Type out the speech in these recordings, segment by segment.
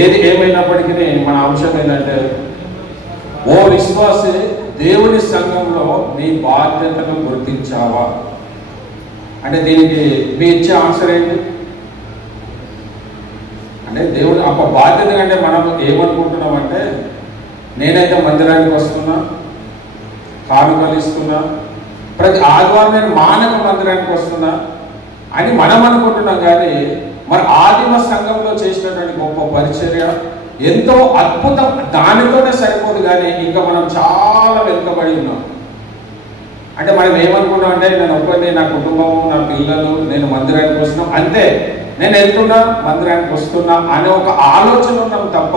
ఏది ఏమైనప్పటికీ మన అంశం ఏంటంటే, ఓ విశ్వాసి, దేవుని సంఘంలో నీ బాధ్యతను గుర్తించావా అంటే దీనికి మీ ఇచ్చే ఆన్సర్ ఏంటి అంటే, దేవుడు ఒక బాధ్యత కంటే మనం ఏమనుకుంటున్నామంటే, నేనైతే మందిరానికి వస్తున్నా, కానుకలు ఇస్తున్నా, ప్రతి ఆదివారం నేను మానక మందిరానికి వస్తున్నా అని మనం అనుకుంటున్నాం. కానీ మరి ఆదిమ సంఘంలో చేసినటువంటి గొప్ప పరిచర్య ఎంతో అద్భుతం, దానితోనే సరిపోదు. కానీ ఇంకా మనం చాలా వెనుకబడి ఉన్నాం. అంటే మనం ఏమనుకున్నాం అంటే, నేను ఒక్కరిని, నా కుటుంబము, నా పిల్లలు, నేను మందిరానికి వస్తున్నాం, అంతే, నేను వెళ్తున్నా, మందిరానికి వస్తున్నా అనే ఒక ఆలోచన ఉన్నాం తప్ప,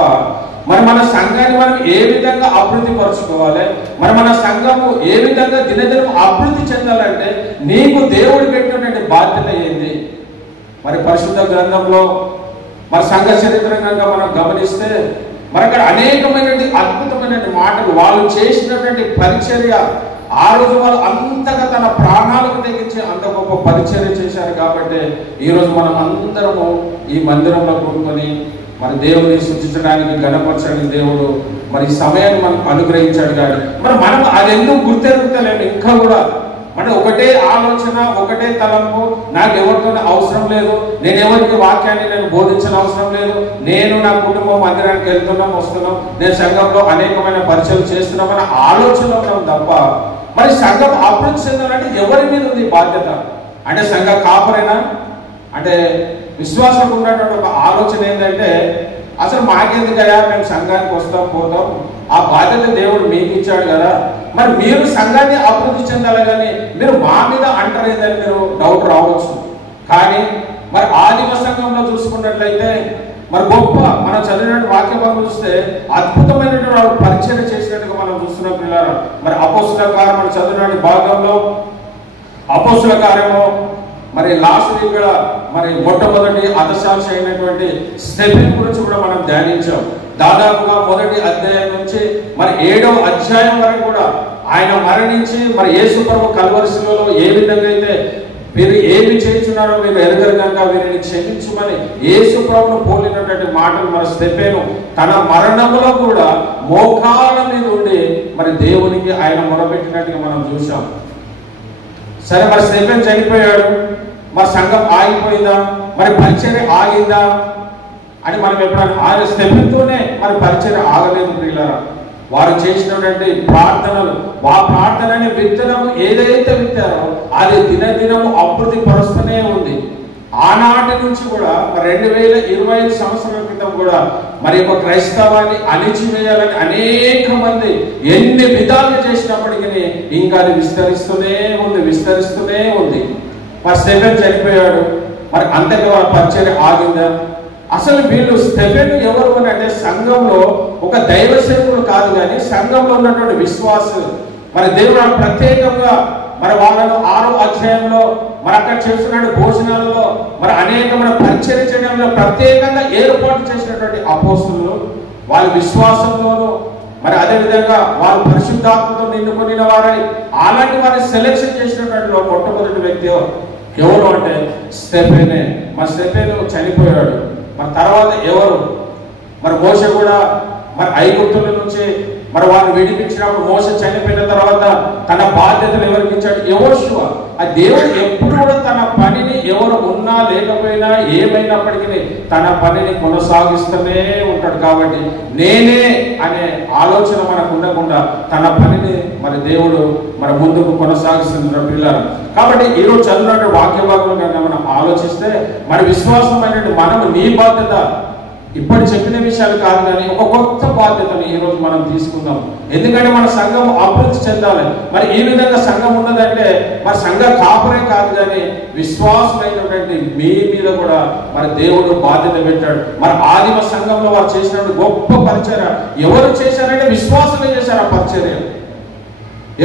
మరి మన సంఘాన్ని మనం ఏ విధంగా అభివృద్ధి పరుచుకోవాలి, మరి మన సంఘము ఏ విధంగా దినదినం అభివృద్ధి చెందాలంటే నీకు దేవుడు పెట్టినటువంటి బాధ్యత ఏంది? మరి పరిశుద్ధ గ్రంథంలో మరి సంఘ చరిత్రగా మనం గమనిస్తే మరి అక్కడ అనేకమైనటువంటి అద్భుతమైనటువంటి మాటలు, వాళ్ళు చేసినటువంటి పరిచర్య, ఆ రోజు వాళ్ళు అంతగా తన ప్రాణాలకు తెగించి అంత గొప్ప పరిచర్య చేశారు. కాబట్టి ఈరోజు మనం అందరము ఈ మందిరంలో కూడుకొని మరి దేవుని సూచించడానికి, గణపరచడానికి దేవుడు మరి ఈ సమయాన్ని మనకు అనుగ్రహించాడు. కానీ మరి మనం అది ఎందుకు గుర్తెరుగుతలేము ఇంకా కూడా. మన ఒకటే ఆలోచన, ఒకటే తలంపు, నాకు ఎవరితో అవసరం లేదు, నేను ఎవరికి వాక్యాన్ని నేను బోధించిన అవసరం లేదు, నేను నా కుటుంబం మందిరానికి వెళ్తున్నాం, వస్తున్నాం, నేను సంఘంలో అనేకమైన పరిచయం చేస్తున్నాం అనే ఆలోచన ఉన్నాం తప్ప, మరి సంఘం అభివృద్ధి చెందాలంటే ఎవరి మీద ఉంది బాధ్యత? అంటే సంఘ కాపరేనా? అంటే విశ్వాసం ఉన్నటువంటి ఒక ఆలోచన ఏంటంటే, అసలు మాకెందుకయ్యా, మేము సంఘానికి వస్తాం పోతాం, ఆ బాధ్యత దేవుడు మీకు ఇచ్చాడు కదా, మరి మీరు సంఘాన్ని అభివృద్ధి చెందాలి కానీ మీరు మా మీద అంటారేదని మీరు డౌట్ రావచ్చు. కానీ మరి ఆదిమ సంఘంలో చూసుకున్నట్లయితే మరి గొప్ప, మనం చదివినట్టు వాక్య భాగం చూస్తే అద్భుతమైనటువంటి వాళ్ళు పరిచయం చేసినట్టుగా మనం చూస్తున్నాం పిల్లలు. మరి అపోస్తుల కార్యం మనం చదివినటువంటి భాగంలో అపోస్తుల కార్యము మరి లాస్ట్ వీక్ కూడా మరి మొట్టమొదటి అదశాంశ అయినటువంటి స్టెఫెన్ గురించి కూడా మనం ధ్యానించాం. దాదాపుగా మొదటి అధ్యాయం నుంచి మరి 7వ అధ్యాయం వరకు కూడా ఆయన మరణించి మరి యేసు ప్రభు కల్వరి శిలువలో ఏ విధంగా అయితే వీరు ఏమి చేస్తున్నారో మీరు ఎరగరు కనుక వీరిని క్షమించమని యేసు ప్రభువును పోలినటువంటి మాటలు మరి స్టెఫెను తన మరణంలో కూడా మోకాళ్ళ మీద ఉండి మరి దేవునికి ఆయన మొరపెట్టినట్టుగా మనం చూసాం. సరే, మరి స్టెఫెన్ చనిపోయాడు, మరి సంఘం ఆగిపోయిందా, మరి పరిచర్య ఆగిందా అని మనం ఎప్పుడైనా స్టెఫెన్తోనే మరి పరిచర్య ఆగలేదు ప్రియులారా. వారు చేసినటువంటి ప్రార్థనలు, ఆ ప్రార్థనని విత్తనము ఏదైతే విత్తారో అది దినదినము అభివృద్ధి పరుస్తూనే ఉంది. ఆనాటి నుంచి కూడా 2025 సంవత్సరాల క్రితం కూడా మరి ఒక క్రైస్తవాన్ని అణిచివేయాలని అనేక మంది ఎన్ని విధాలుగా చేసినప్పటికీ ఇంకా అది విస్తరిస్తూనే ఉంది. మరి స్టెఫెన్ చనిపోయాడు, మరి అంతగా వాళ్ళ పరిచర్య ఆగిందా? అసలు వీళ్ళు స్టెఫెన్ ఎవరు అని అంటే సంఘంలో ఒక దైవ సేవకులు కాదు, కానీ సంఘంలో ఉన్నటువంటి విశ్వాసులు. మరి దేవుడు ప్రత్యేకంగా మరి వాళ్ళను 6వ అధ్యాయంలో మరి అక్కడ చేస్తున్న భోజనాలలో మరి అనేకమైన పరిచర్య చేయడంలో ప్రత్యేకంగా ఏర్పాటు చేసినటువంటి అపోస్తులు, వాళ్ళ విశ్వాసంలోనూ మరి అదేవిధంగా వాళ్ళు పరిశుద్ధాత్మతో నిండుకొనిన వారై అలాంటి వారిని సెలెక్షన్ చేసినటువంటి మొట్టమొదటి వ్యక్తి ఎవరు అంటే స్టెఫెనే. మరి స్టెఫెను చనిపోయాడు. మరి తర్వాత ఎవరు? మరి మోషే కూడా మరి ఐగుప్తుల నుంచి మరి వారిని విడిపించినప్పుడు మోషే చనిపోయిన తర్వాత తన బాధ్యతలు ఎవరికి ఇచ్చాడు? యెహోషువ. ఆ దేవుడు ఎప్పుడు కూడా తన పనిని ఎవరు ఉన్నా లేకపోయినా ఏమైనప్పటికీ తన పనిని కొనసాగిస్తూనే ఉంటాడు. కాబట్టి నేనే అనే ఆలోచన మనకు ఉండకుండా తన పనిని మరి దేవుడు మరి ముందుకు కొనసాగిస్తున్న పిల్లలు. కాబట్టి ఈరోజు చదివినట్టు వాక్య భాగంలో కనుక మనం ఆలోచిస్తే మరి విశ్వాసమైనటువంటి మనము నీ బాధ్యత ఇప్పుడు చెప్పిన విషయాలు కాదు, కానీ ఒక కొత్త బాధ్యతను ఈ రోజు మనం తీసుకుందాం. ఎందుకంటే మన సంఘం అభివృద్ధి చెందాలి. మరి ఈ విధంగా సంఘం ఉన్నదంటే మరి సంఘ కాపురే కాదు, కానీ విశ్వాసమైనటువంటి మీ మీద కూడా మరి దేవుడు బాధ్యత పెట్టాడు. మరి ఆదిమ సంఘంలో వారు చేసినటువంటి గొప్ప పరిచర్య ఎవరు చేశారంటే విశ్వాసమే చేశారు ఆ పరిచర్య.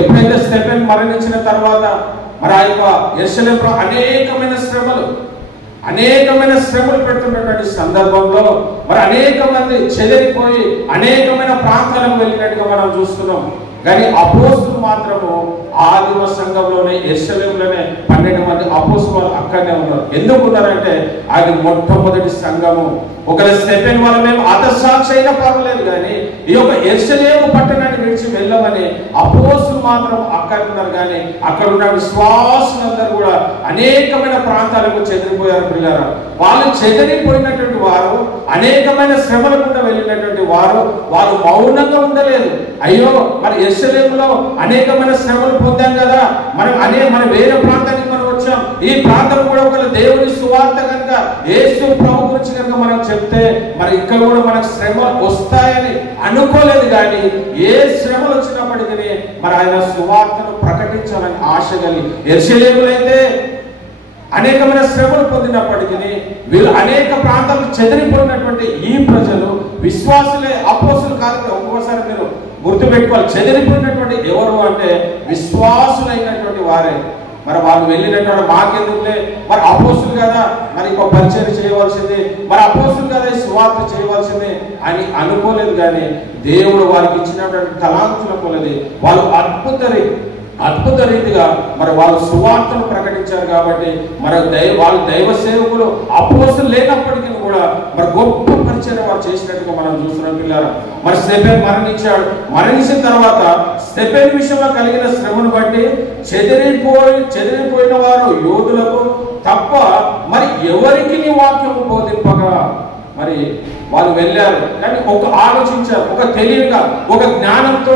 ఎప్పుడైతే స్టెఫెన్ మరణించిన తర్వాత మరి ఆ యొక్క యెరూషలేములో అనేకమైన శ్రమలు పెడుతున్నటువంటి సందర్భంలో మరి అనేక మంది చెదిరిపోయి అనేకమైన ప్రాంతాలకు వెళ్ళినట్టుగా మనం చూస్తున్నాం. కానీ అపోస్తులు మాత్రము ఆదిమ సంఘంలోనే యెరూషలేములోనే 12 మంది అపోస్తులు అక్కడనే ఉన్నారు. ఎందుకు ఉన్నారంటే అది మొట్టమొదటి సంఘము. ఒకవేళ స్టెఫెన్ వల్ల మేము హతసాక్షి అయినా పర్వాలేదు, కానీ ఈ యొక్క యెరూషలేము పట్టణాన్ని విడిచి వెళ్ళమని అపోస్తులు మాత్రం అక్కడ ఉన్నారు. కానీ అక్కడ ఉన్న విశ్వాసులందరూ కూడా అనేకమైన ప్రాంతాలకు చెదిరిపోయారు. పిల్లరా, వాళ్ళు చెదిరిపోయినటువంటి వారు, అనేకమైన శ్రమల గుండా వెళ్ళినటువంటి వారు, వాళ్ళు మౌనంగా ఉండలేదు. అయ్యో మరి యెరూషలేములో అనేకమైన శ్రమలు పొందాం కదా, మనం వేరే ప్రాంతానికి మనం వచ్చాం, ఈ ప్రాంతం కూడా ఒక దేవుని సువార్త కనుక యేసు ప్రభు గురించి కనుక మనం చెప్తే మరి ఇక్కడ కూడా మనకు శ్రమలు వస్తాయని అనుకోలేదు. కానీ ఏ శ్రమలు వచ్చినప్పటికీ మరి ఆయన సువార్తను ప్రకటించాలని ఆశ కలిగి యెరూషలేములో అయితే అనేకమైన శ్రమలు పొందినప్పటికీ వీళ్ళు అనేక ప్రాంతాలకు చెదిరిపోయినటువంటి ఈ ప్రజలు విశ్వాసులే, అపోస్తులు కాదు. ఒక్కొక్కసారి మీరు గుర్తుపెట్టుకోవాలి, చెదిరిపోయినటువంటి ఎవరు అంటే విశ్వాసులైనటువంటి వారే. మరి వాళ్ళు వెళ్ళినటువంటి మాకెందుకులే, మరి అపోస్తులు కదా మరి ఇంకో పరిచయం చేయవలసింది, మరి అపోస్తులు కదా ఈ సువార్త చేయవలసింది అని అనుకోలేదు. కానీ దేవుడు వారికి ఇచ్చినటువంటి తలాంతుల కొలది వాళ్ళు అద్భుత రీతిగా మరి వాళ్ళు సువార్తను ప్రకటించారు. కాబట్టి మరి వాళ్ళు దైవ సేవకులు అపోస్తులు లేనప్పటికీ కూడా మరి గొప్ప పరిచయం వారు చేసినట్టుగా మనం చూస్తున్నాం. పిల్లరా, మరి స్టెఫెన్ మరణించిన తర్వాత స్టెఫెన్ విషయంలో కలిగిన శ్రమను బట్టి చెదిరిపోయిన వారు యోధులకు తప్ప మరి ఎవరికి నీ వాక్యము బోధింపగా మరి వాళ్ళు వెళ్ళారు. కానీ ఆలోచించారు, ఒక తెలివిగా, ఒక జ్ఞానంతో.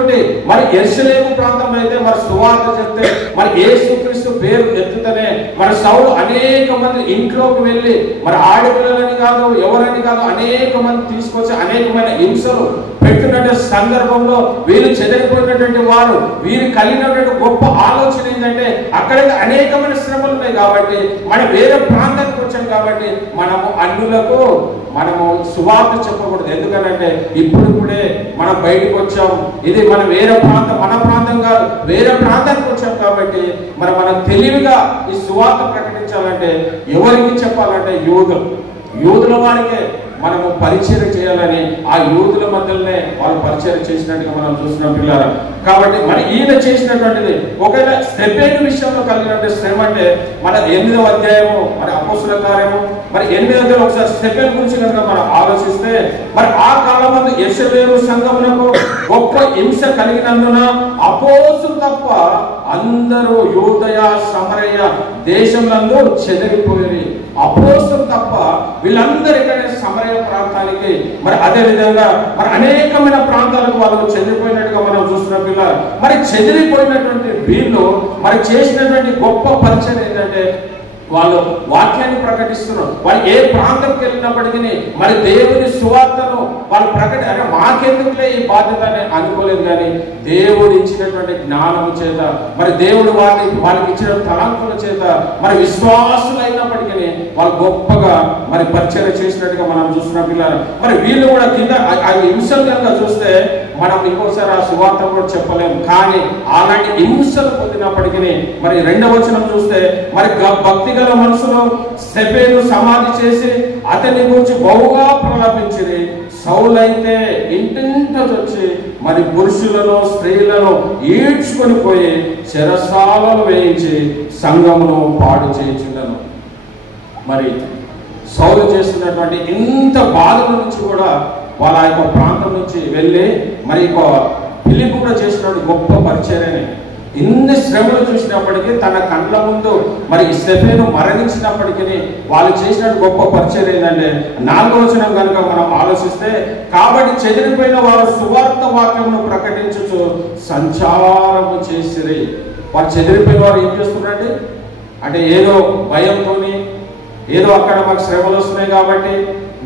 మరి యెరూషలేము ప్రాంతంలో అయితే మరి సువార్త చెప్తే మరి యేసుక్రీస్తు పేరు ఎత్తుతనే మరి సౌలు అనేక మంది ఇంట్లోకి వెళ్ళి మరి ఆడపిల్లలని కాదు, ఎవరని కాదు, అనేక మంది తీసుకొచ్చి అనేకమైన హింసలు పెట్టినటువంటి సందర్భంలో వీళ్ళు చెదిరిపోయినటువంటి వారు, వీరు కలిగినటువంటి గొప్ప ఆలోచన ఏంటంటే అక్కడైతే అనేకమైన శ్రమలు ఉన్నాయి కాబట్టి మనం వేరే ప్రాంతానికి వచ్చాం కాబట్టి మనము సువార్త చెప్పకూడదు. ఎందుకంటే ఇప్పుడే మనం బయటకు వచ్చాం, ఇది మనం వేరే ప్రాంతం, మన ప్రాంతం కాదు, వేరే ప్రాంతానికి వచ్చాం కాబట్టి మనం తెలివిగా ఈ సువార్త ప్రకటించాలంటే ఎవరికి చెప్పాలంటే యూదుల వారికే మనము పరిచయం చేయాలని ఆ యూదుల మధ్యలోనే వాళ్ళు పరిచయం చేసినట్టుగా మనం చూస్తున్నాం. పిల్లరా, కాబట్టి మరి ఈయన చేసినటువంటిది ఒకవేళ స్టెఫెను విషయంలో కలిగినటువంటి శ్రమ అంటే మన 8వ అధ్యాయము మరి అపోస్తుల కార్యము మరి 8వ అధ్యాయంలో ఒకసారి స్టెఫెను గురించి కనుక మనం ఆలోచిస్తే మరి ఆ కాలంలో యెరూషలేము సంఘమునకు గొప్ప హింస కలిగినందున అపోస్తులు తప్ప అందరూ యూదయ సమరయ దేశంలో చెదిరిపోయి, అపోస్తులు తప్ప వీళ్ళందరూ ఇక్కడ సమరయ ప్రాంతానికి మరి అదే విధంగా మరి అనేకమైన ప్రాంతాలకు వాళ్ళు చెదిరిపోయినట్టుగా మనం చూస్తున్నాం. మరి చెదిరిపోయినటువంటి వీళ్ళు మరి చేసినటువంటి గొప్ప పరిచయం ఏంటంటే వాళ్ళు వాక్యాన్ని ప్రకటిస్తున్నారు. వాళ్ళు ఏ ప్రాంతంకి వెళ్ళినప్పటికీ మరి దేవుని సువార్తను వాళ్ళు అంటే మాకెందుకులే ఈ బాధ్యత అని అనుకోలేదు. కానీ దేవుడు ఇచ్చినటువంటి జ్ఞానము చేత మరి దేవుడు వాళ్ళకి ఇచ్చిన తలాంతుల చేత మరి విశ్వాసులు అయినప్పటికీ వాళ్ళు గొప్పగా మరి పరిచయం చేసినట్టుగా మనం చూస్తున్నాం. పిల్లలు మరి వీళ్ళు కూడా కింద ఆ హింసలు కనుక చూస్తే మనం ఇంకోసారి ఆ సువార్త కూడా చెప్పలేము. కానీ అలాంటి హింసలు పొందినప్పటికీ మరి 2వ వచనం చూస్తే మరి భక్తి గల మనుషులు స్టెఫెను సమాధి చేసి అతని గురించి బహుగా ప్రలాపించింది. సౌలైతే ఇంటింట వచ్చి మరి పురుషులను స్త్రీలను ఈడ్చుకొని పోయి చెరసాలలో వేయించి సంఘమును పాడు చేయించుండను. మరి సౌలు చేస్తున్నటువంటి ఇంత బాధల నుంచి కూడా వాళ్ళ యొక్క ప్రాంతం నుంచి వెళ్ళి మరి ఫిలిప్పు కూడా చేసినటువంటి గొప్ప పరిచర్యనే. ఇన్ని శ్రమలు చూసినప్పటికీ తన కండ్ల ముందు మరి స్టెఫెను మరణించినప్పటికీ వాళ్ళు చేసిన గొప్ప పరిచయం ఏంటంటే 4వ వచనం కనుక మనం ఆలోచిస్తే కాబట్టి చెదిరిపోయిన వారు సువార్త వాక్యమును ప్రకటించుచు సంచారము చేసిరి. వారు చెదిరిపోయిన వారు ఏం చేస్తున్నారంటే అంటే ఏదో భయంతోని ఏదో అక్కడ మాకు శ్రమలు వస్తున్నాయి కాబట్టి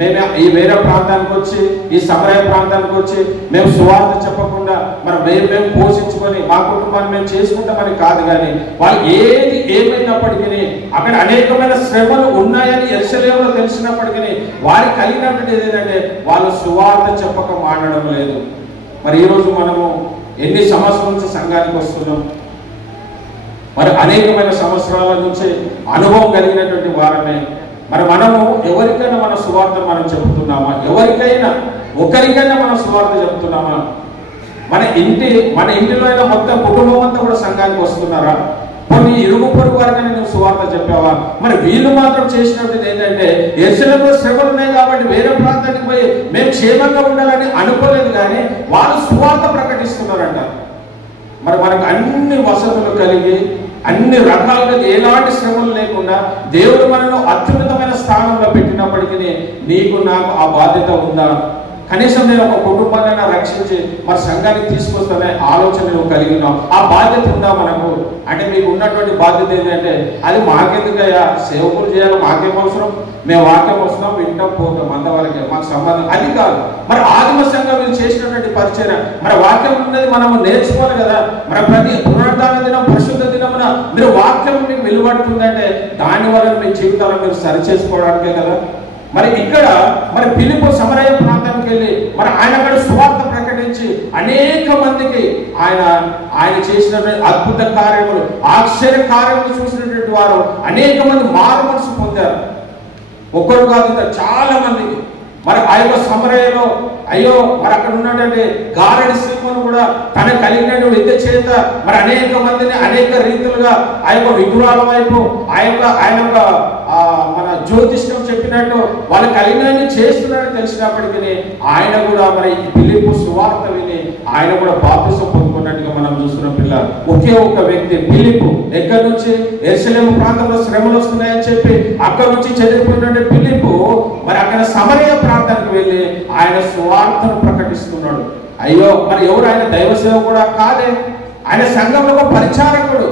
మేము ఈ వేరే ప్రాంతానికి వచ్చి ఈ సమరయ ప్రాంతానికి వచ్చి మేము సువార్త చెప్పకుండా మేము పోషించుకొని మా కుటుంబాన్ని మేము చేసుకుంటామని కాదు. కానీ వాళ్ళు ఏమైనప్పటికీ అక్కడ అనేకమైన శ్రమలు ఉన్నాయని యెరూషలేములో తెలిసినప్పటికీ వారికి కలిగినటువంటి ఏంటంటే వాళ్ళు సువార్త చెప్పక మానడం లేదు. మరి ఈరోజు మనము ఎన్ని సంవత్సరాల నుంచి సంఘానికి వస్తున్నాం, మరి అనేకమైన సంవత్సరాల నుంచి అనుభవం కలిగినటువంటి వారమే. మరి మనము ఎవరికైనా మన సువార్త మనం చెబుతున్నామా? ఎవరికైనా ఒకరికైనా మనం సువార్త చెబుతున్నామా? మన ఇంటిలో అయినా మొత్తం కుటుంబం అంతా కూడా సంఘానికి వస్తున్నారా? కొన్ని ఇరుగు పొరుగు వారికైనా నువ్వు సువార్త చెప్పావా? మరి వీళ్ళు మాత్రం చేసినట్టు ఏంటంటే యెరూషలేములో శ్రమలు ఉన్నాయి కాబట్టి వేరే ప్రాంతానికి పోయి మేము క్షేమంగా ఉండాలని అనుకోలేదు, కానీ వాళ్ళు సువార్త ప్రకటిస్తున్నారంట. మరి మనకు అన్ని వసతులు కలిగి అన్ని రకాలుగా ఎలాంటి శ్రమలు లేకుండా దేవుడు మనను అత్యున్నతమైన స్థానంలో పెట్టినప్పటికీ నీకు నాకు ఆ బాధ్యత ఉందా? కనీసం నేను ఒక కుటుంబాన్ని రక్షించి మరి సంఘానికి తీసుకొస్తానే ఆలోచన నువ్వు కలిగి ఉన్నావు, ఆ బాధ్యత ఉందా మనకు? అంటే మీకు ఉన్నటువంటి బాధ్యత ఏంటంటే అది మాకెందుకయ్యా, సేవకులు చేయాలి, మాకేం అవసరం, మేము వాక్యం వస్తున్నాం వింటాం పోతాం అంతవరకే, మాకు సంబంధం అది కాదు. మరి ఆదిమ సంఘం మీరు చేసినటువంటి పరిచయం, మరి వాక్యం ఉన్నది మనము నేర్చుకోవాలి కదా. మరి ప్రతి పునరుద్ధాన దినం పరిశుద్ధ దినమున మీరు వాక్యం మీకు విలువడుతుందంటే దాని వల్ల మీ జీవితాలను మీరు సరి చేసుకోవడానికే కదా. మరి ఇక్కడ మరి ఫిలిప్పు సమరయ ప్రాంతానికి వెళ్ళి మరి ఆయన కూడా సువార్త ప్రకటించి అనేక మందికి ఆయన చేసినటువంటి అద్భుత కార్యములు, ఆశ్చర్య కార్యములు చూసినటువంటి వారు అనేక మంది మారు మనసు పొందారు. ఒక్కరు కాదు, చాలా మందికి. మరి ఆ యొక్క సమరయలో అయ్యో మరి అక్కడ ఉన్నటువంటి గారడి సీమను కూడా తన కలిగిన విద్య చేత మరి అనేక మందిని అనేక రీతులుగా ఆ యొక్క విగ్రహాల వైపు ఆయన యొక్క మన జ్యోతిష్యం చెప్పినట్టు వాళ్ళ కలిగినన్ని చేస్తున్నారని తెలిసినప్పటికీ ఆయన కూడా మరి ఫిలిప్పు సువార్త విని ఆయన కూడా బాప్తిసం పొందుకున్నట్టుగా మనం చూస్తున్న పిల్ల ఒకే ఒక్క వ్యక్తి ఫిలిప్పు ఎక్కడి నుంచి యెరూషలేము ప్రాంతంలో శ్రమలు వస్తున్నాయని చెప్పి అక్కడ నుంచి చెదిరిపోయినటువంటి ఫిలిప్పు మరి అక్కడ సమరయ ప్రాంతానికి వెళ్ళి ఆయన సువార్తను ప్రకటిస్తున్నాడు. అయ్యో మరి ఎవరు ఆయన దైవ సేవ కూడా కాదే, ఆయన సంఘంలో ఒక పరిచారకుడు.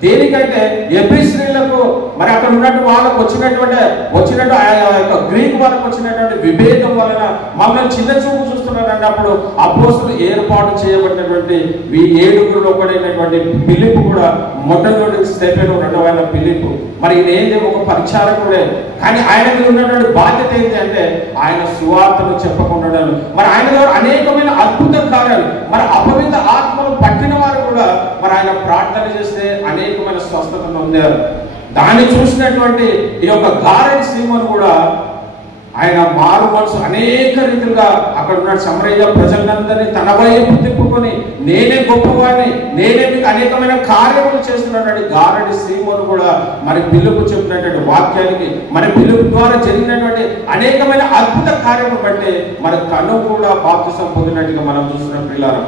దేనికంటే ఎబ్రీ స్త్రీలకు మరి అక్కడ ఉన్నట్టు వాళ్ళకు వచ్చినట్టు ఆ యొక్క గ్రీక్ వాళ్ళకు వచ్చినటువంటి విభేదం వలన మమ్మల్ని చిన్న చూపు చూస్తున్నారు అన్నప్పుడు అపోస్తులు ఏర్పాటు చేయబడినటువంటి ఈ 7గురులో ఒకడైనటువంటి ఫిలిప్పు కూడా మొట్టమొదటి స్టెఫెను, రెండవ ఫిలిప్పు. మరి ఈయన ఒక పరిచారకుడే, కానీ ఆయన మీద ఉన్నటువంటి బాధ్యత ఏంటి అంటే ఆయన సువార్తను చెప్పకుండా మరి ఆయన ద్వారా అనేకమైన అద్భుత కార్యాలు మరి అపవిత్ర ఆత్మలు పట్టిన వారు కూడా మరి ఆయన ప్రార్థన చేస్తే అనేకమైన స్వస్థతను పొందారు. దాన్ని చూసినటువంటి ఈ యొక్క గారడి సీమను కూడా ఆయన మారు మనసు అనేక రీతిగా అక్కడ ఉన్న సమరయ ప్రజలందరినీ తన వైపు తిప్పుకొని నేనే గొప్పవాడిని, నేనే మీకు అనేకమైన కార్యములు చేస్తున్నటువంటి గారడి సీమను కూడా మరి పిలుపు చెప్పినటువంటి వాక్యానికి మరి పిలుపు ద్వారా జరిగినటువంటి అనేకమైన అద్భుత కార్యములు బట్టి మరి తను కూడా బాప్తిసం పొందినట్టుగా మనం చూస్తున్న పిల్లలు.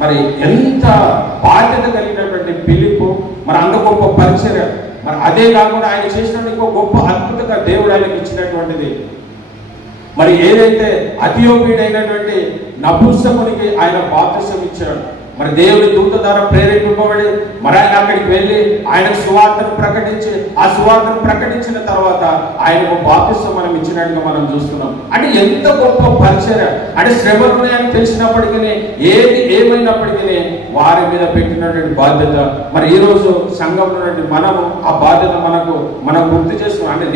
మరి ఎంత బాధ్యత కలిగినటువంటి ఫిలిప్పు, మరి అంత గొప్ప పరిచర్య. మరి అదే కాకుండా ఆయన చేసినటువంటి ఇంకో గొప్ప అద్భుతంగా దేవుడు ఆయనకి ఇచ్చినటువంటిది మరి ఏదైతే అథియోపియుడైనటువంటి నపుంసకునికి ఆయన బాప్తిసం ఇచ్చాడు. మరి దేవుడి దూత ద్వారా ప్రేరేపింపబడి మరి ఆయన అక్కడికి వెళ్ళి ఆయనకు సువార్తను ప్రకటించి ఆ సువార్తను ప్రకటించిన తర్వాత ఆయనకు బాప్తిసం మనం ఇచ్చినట్టుగా మనం చూస్తున్నాం. అంటే ఎంత గొప్ప పరిచర్య. అంటే శ్రమలు ఉన్నాయని తెలిసినప్పటికీ ఏమైనప్పటికీ వారి మీద పెట్టినటువంటి బాధ్యత మరి ఈ రోజు సంఘంలో మనము ఆ బాధ్యత మనం గుర్తు చేస్తున్నాం. అంటే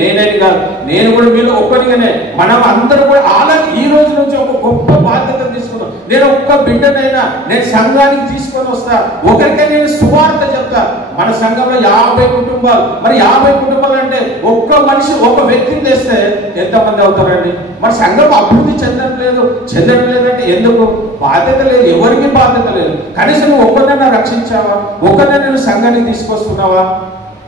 నేనే కాదు, నేను కూడా మీలో ఒక్కరిగానే మనం అందరూ కూడా అలాగే ఈ రోజు నుంచి ఒక గొప్ప బాధ్యత తీసుకున్నాం. నేను ఒక్క బిడ్డనైనా నేను సంఘానికి తీసుకొని వస్తా, ఒకరికై నేను సువార్త చెప్తా. మన సంఘంలో 50 కుటుంబాలు, మరి 50 కుటుంబాలు అంటే ఒక్క మనిషి ఒక వ్యక్తిని తెస్తే ఎంతమంది అవుతారండి? మరి సంఘం అభివృద్ధి చెందట్లేదంటే ఎందుకు? బాధ్యత లేదు, ఎవరికి బాధ్యత లేదు. కనీసం నువ్వు ఒక్కరినైనా రక్షించావా? ఒక్కరినైనా నేను సంఘానికి తీసుకొస్తున్నావా?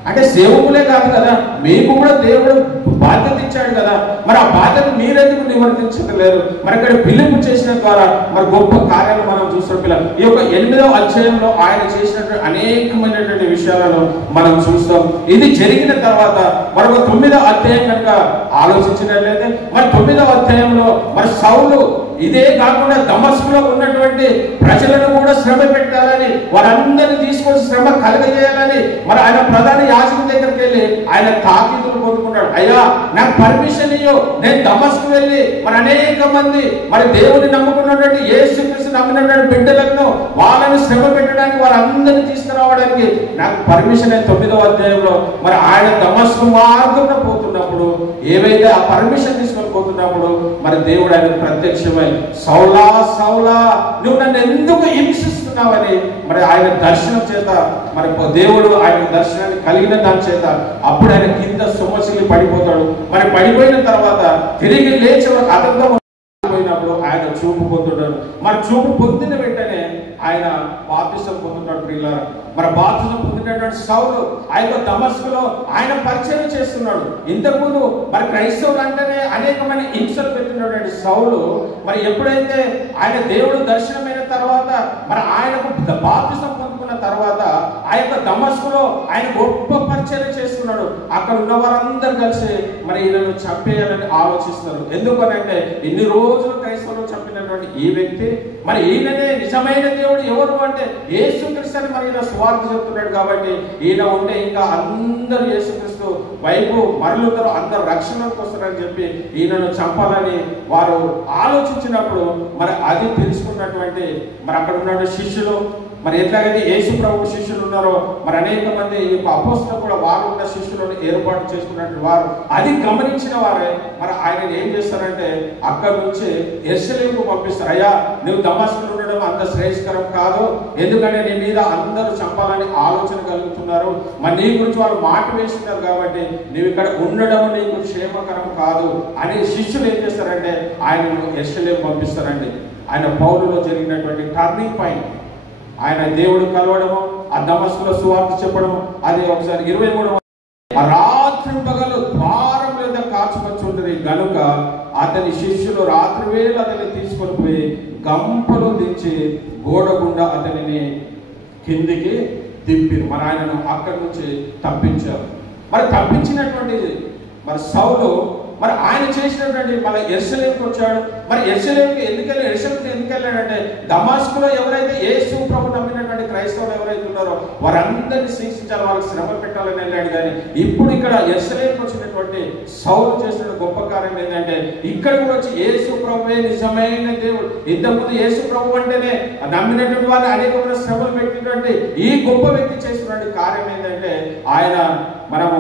అంటే సేవకులే కాదు కదా, మీకు కూడా దేవుడు బాధ్యత ఇచ్చాడు కదా. మరి ఆ బాధ్యత మీరెందుకు నివర్తించలేరు? మరి ఇక్కడ ఫిలిప్పు చేసిన ద్వారా మరి గొప్ప కార్యాలు మనం చూస్తున్న పిల్లలు. ఈ యొక్క 8వ అధ్యాయంలో ఆయన చేసినటువంటి అనేకమైనటువంటి విషయాలను మనం చూస్తాం. ఇది జరిగిన తర్వాత మరొక 9వ అధ్యాయం కనుక ఆలోచించినట్లయితే మరి 9వ అధ్యాయంలో మరి సౌలు ఇదే కాకుండా దమస్కులో ఉన్నటువంటి ప్రజలను కూడా శ్రమ పెట్టాలని, వారందరినీ తీసుకొని శ్రమ కలగజేయాలని మరి ఆయన ప్రధాన యాజకుడి దగ్గరికి వెళ్ళి ఆయన తాకీదులు పొందుకున్నాడు. అయ్యా నాకు పర్మిషన్ ఇయ్యో, నేను దమస్కు వెళ్ళి మరి అనేక మంది మరి దేవుని నమ్ముకున్నటువంటి యేసుక్రీస్తు నమ్మినటువంటి బిడ్డలను వాళ్ళని శ్రమ పెట్టడానికి వారందరినీ తీసుకురావడానికి నాకు పర్మిషన్. 9వ అధ్యాయంలో మరి ఆయన దమస్కు మార్గంలో పోతున్నప్పుడు ఏవైతే ఆ పర్మిషన్ తీసుకొని పోతున్నప్పుడు మరి దేవుడు ఆయన ప్రత్యక్షమై సౌలా సౌలా నువ్వు నన్ను ఎందుకు హింసిస్తున్నావని మరి ఆయన దర్శనం చేత మరి దేవుడు ఆయన దర్శనాన్ని కలిగిన దాని చేత అప్పుడు ఆయన కింద సొమ్మసిల్లి పడిపోతాడు. మరి పడిపోయిన తర్వాత తిరిగి లేచి అతనితో చనిపోయినప్పుడు ఆయన చూపు పొందుతాడు. మరి చూపు పొందిన వెంటనే ఆయన బాప్తిసం పొందుతాడు. ప్రియులారా, మరి బాప్తిసం పొందినటువంటి సౌలు ఆయన దమస్కులో ఆయన పరిచయం చేస్తున్నాడు. ఇంతకుముందు మరి క్రైస్తవులు అంటేనే అనేకమైన హింసలు పెట్టినటువంటి సౌలు మరి ఎప్పుడైతే ఆయన దేవుడు దర్శనమైన తర్వాత మరి ఆయనకు బాప్తిసం పొందుకున్న తర్వాత ఆ యొక్క దమస్కులో ఆయన గొప్ప పరిచయం చేస్తున్నాడు. అక్కడ ఉన్న వారందరూ కలిసి మరి ఈయనను చంపేయాలని ఆలోచిస్తున్నారు. ఎందుకనంటే ఇన్ని రోజులు క్రైస్తవులు చంపినటువంటి ఈ వ్యక్తి మరి ఈయననే నిజమైన దేవుడు ఎవరు అంటే యేసుక్రీస్తు అని మరి ఈయన స్వార్థ చెప్తున్నాడు. కాబట్టి ఈయన ఉంటే ఇంకా అందరూ యేసుక్రీస్తు వైపు మరలుతారు, అందరు రక్షణకు వస్తారని చెప్పి ఈయనను చంపాలని వారు ఆలోచించినప్పుడు మరి అది తెలుసుకున్నటువంటి మరి అక్కడ ఉన్న శిష్యులు మరి ఎట్లాగైతే యేసు ప్రభు శిష్యులు ఉన్నారో మరి అనేక మంది ఈ యొక్క అపోస్తలు కూడా వారు ఉన్న శిష్యులను ఏర్పాటు చేసుకున్నట్టు వారు అది గమనించిన వారే మరి ఆయన ఏం చేస్తారంటే అక్కడి నుంచి యెరూషలేముకు పంపిస్తారు. అయ్యా, నువ్వు దమస్కులో ఉండడం అంత శ్రేయస్కరం కాదు, ఎందుకంటే నీ మీద అందరూ చంపాలని ఆలోచన కలుగుతున్నారు, మరి నీ గురించి వాళ్ళు మాట వేస్తున్నారు, కాబట్టి నువ్వు ఇక్కడ ఉండడం నీకు క్షేమకరం కాదు అని శిష్యులు ఏం చేస్తారంటే ఆయనను యెరూషలేము పంపిస్తారండి. ఆయన పౌలులో జరిగినటువంటి టర్నింగ్ పాయింట్, ఆయన దేవుడు కలవడము, ఆ దమస్కులో సువార్త చెప్పడము, అది ఒకసారి 23 రాత్రి పగలు ద్వారం మీద కాచుకొచ్చుంటది గనుక అతని శిష్యులు రాత్రి వేళ అతన్ని తీసుకొని పోయి గంపలు దించి గోడ గుండా అతనిని కిందికి దింపిరు. మరి ఆయనను అక్కడి నుంచి తప్పించారు. మరి తప్పించినటువంటి మరి సౌలు మరి ఆయన చేసినటువంటి మళ్ళీ యెరూషలేముకి వచ్చాడు. మరి యెరూషలేముకి ఎందుకు వెళ్ళాడంటే దమస్కులో ఎవరైతే యేసు ప్రభు నమ్మినటువంటి క్రైస్తవులు ఎవరైతే ఉన్నారో వారందరినీ శిక్షించాలి, వాళ్ళకి శ్రమ పెట్టాలని వెళ్ళాడు. కానీ ఇప్పుడు ఇక్కడ యెరూషలేముకి వచ్చినటువంటి సౌలు చేసిన గొప్ప కార్యం ఏంటంటే ఇక్కడ కూడా వచ్చి యేసు ప్రభువే నిజమైన దేవుడు, ఇంతకుముందు యేసు ప్రభు అంటేనే నమ్మినటువంటి వారిని అనేకమైన శ్రమలు పెట్టినటువంటి ఈ గొప్ప వ్యక్తి చేసినటువంటి కార్యం ఏంటంటే ఆయన మనము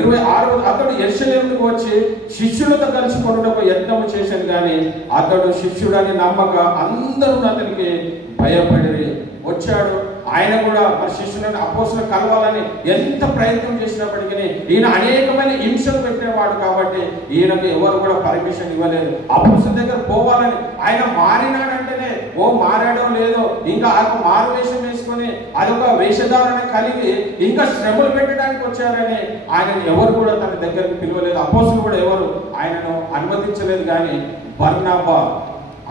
26 అతడు యెరూషలేముకు వచ్చి శిష్యులతో కలిసి కొనుటకు యత్నం చేశాను, కానీ అతడు శిష్యుడని నమ్మక అందరూ అతనికి భయపడి వచ్చాడు. ఆయన కూడా మరి శిష్యులను అపోస్తలు కలవాలని ఎంత ప్రయత్నం చేసినప్పటికీ ఈయన అనేకమైన హింసలు పెట్టేవాడు. కాబట్టి ఈయనకు ఎవరు కూడా పర్మిషన్ ఇవ్వలేదు. అపోస్తల దగ్గర పోవాలని ఆయన మారినాడంటేనే మారాడో లేదో ఇంకా ఆ మారు వేషం వేసుకొని అదొక వేషధారణ కలిగి ఇంకా శ్రమలు పెట్టడానికి వచ్చారని ఆయన ఎవరు కూడా తన దగ్గరికి పిలవలేదు. అపోస్తలు కూడా ఎవరు ఆయనను అనుమతించలేదు. కానీ బర్నబా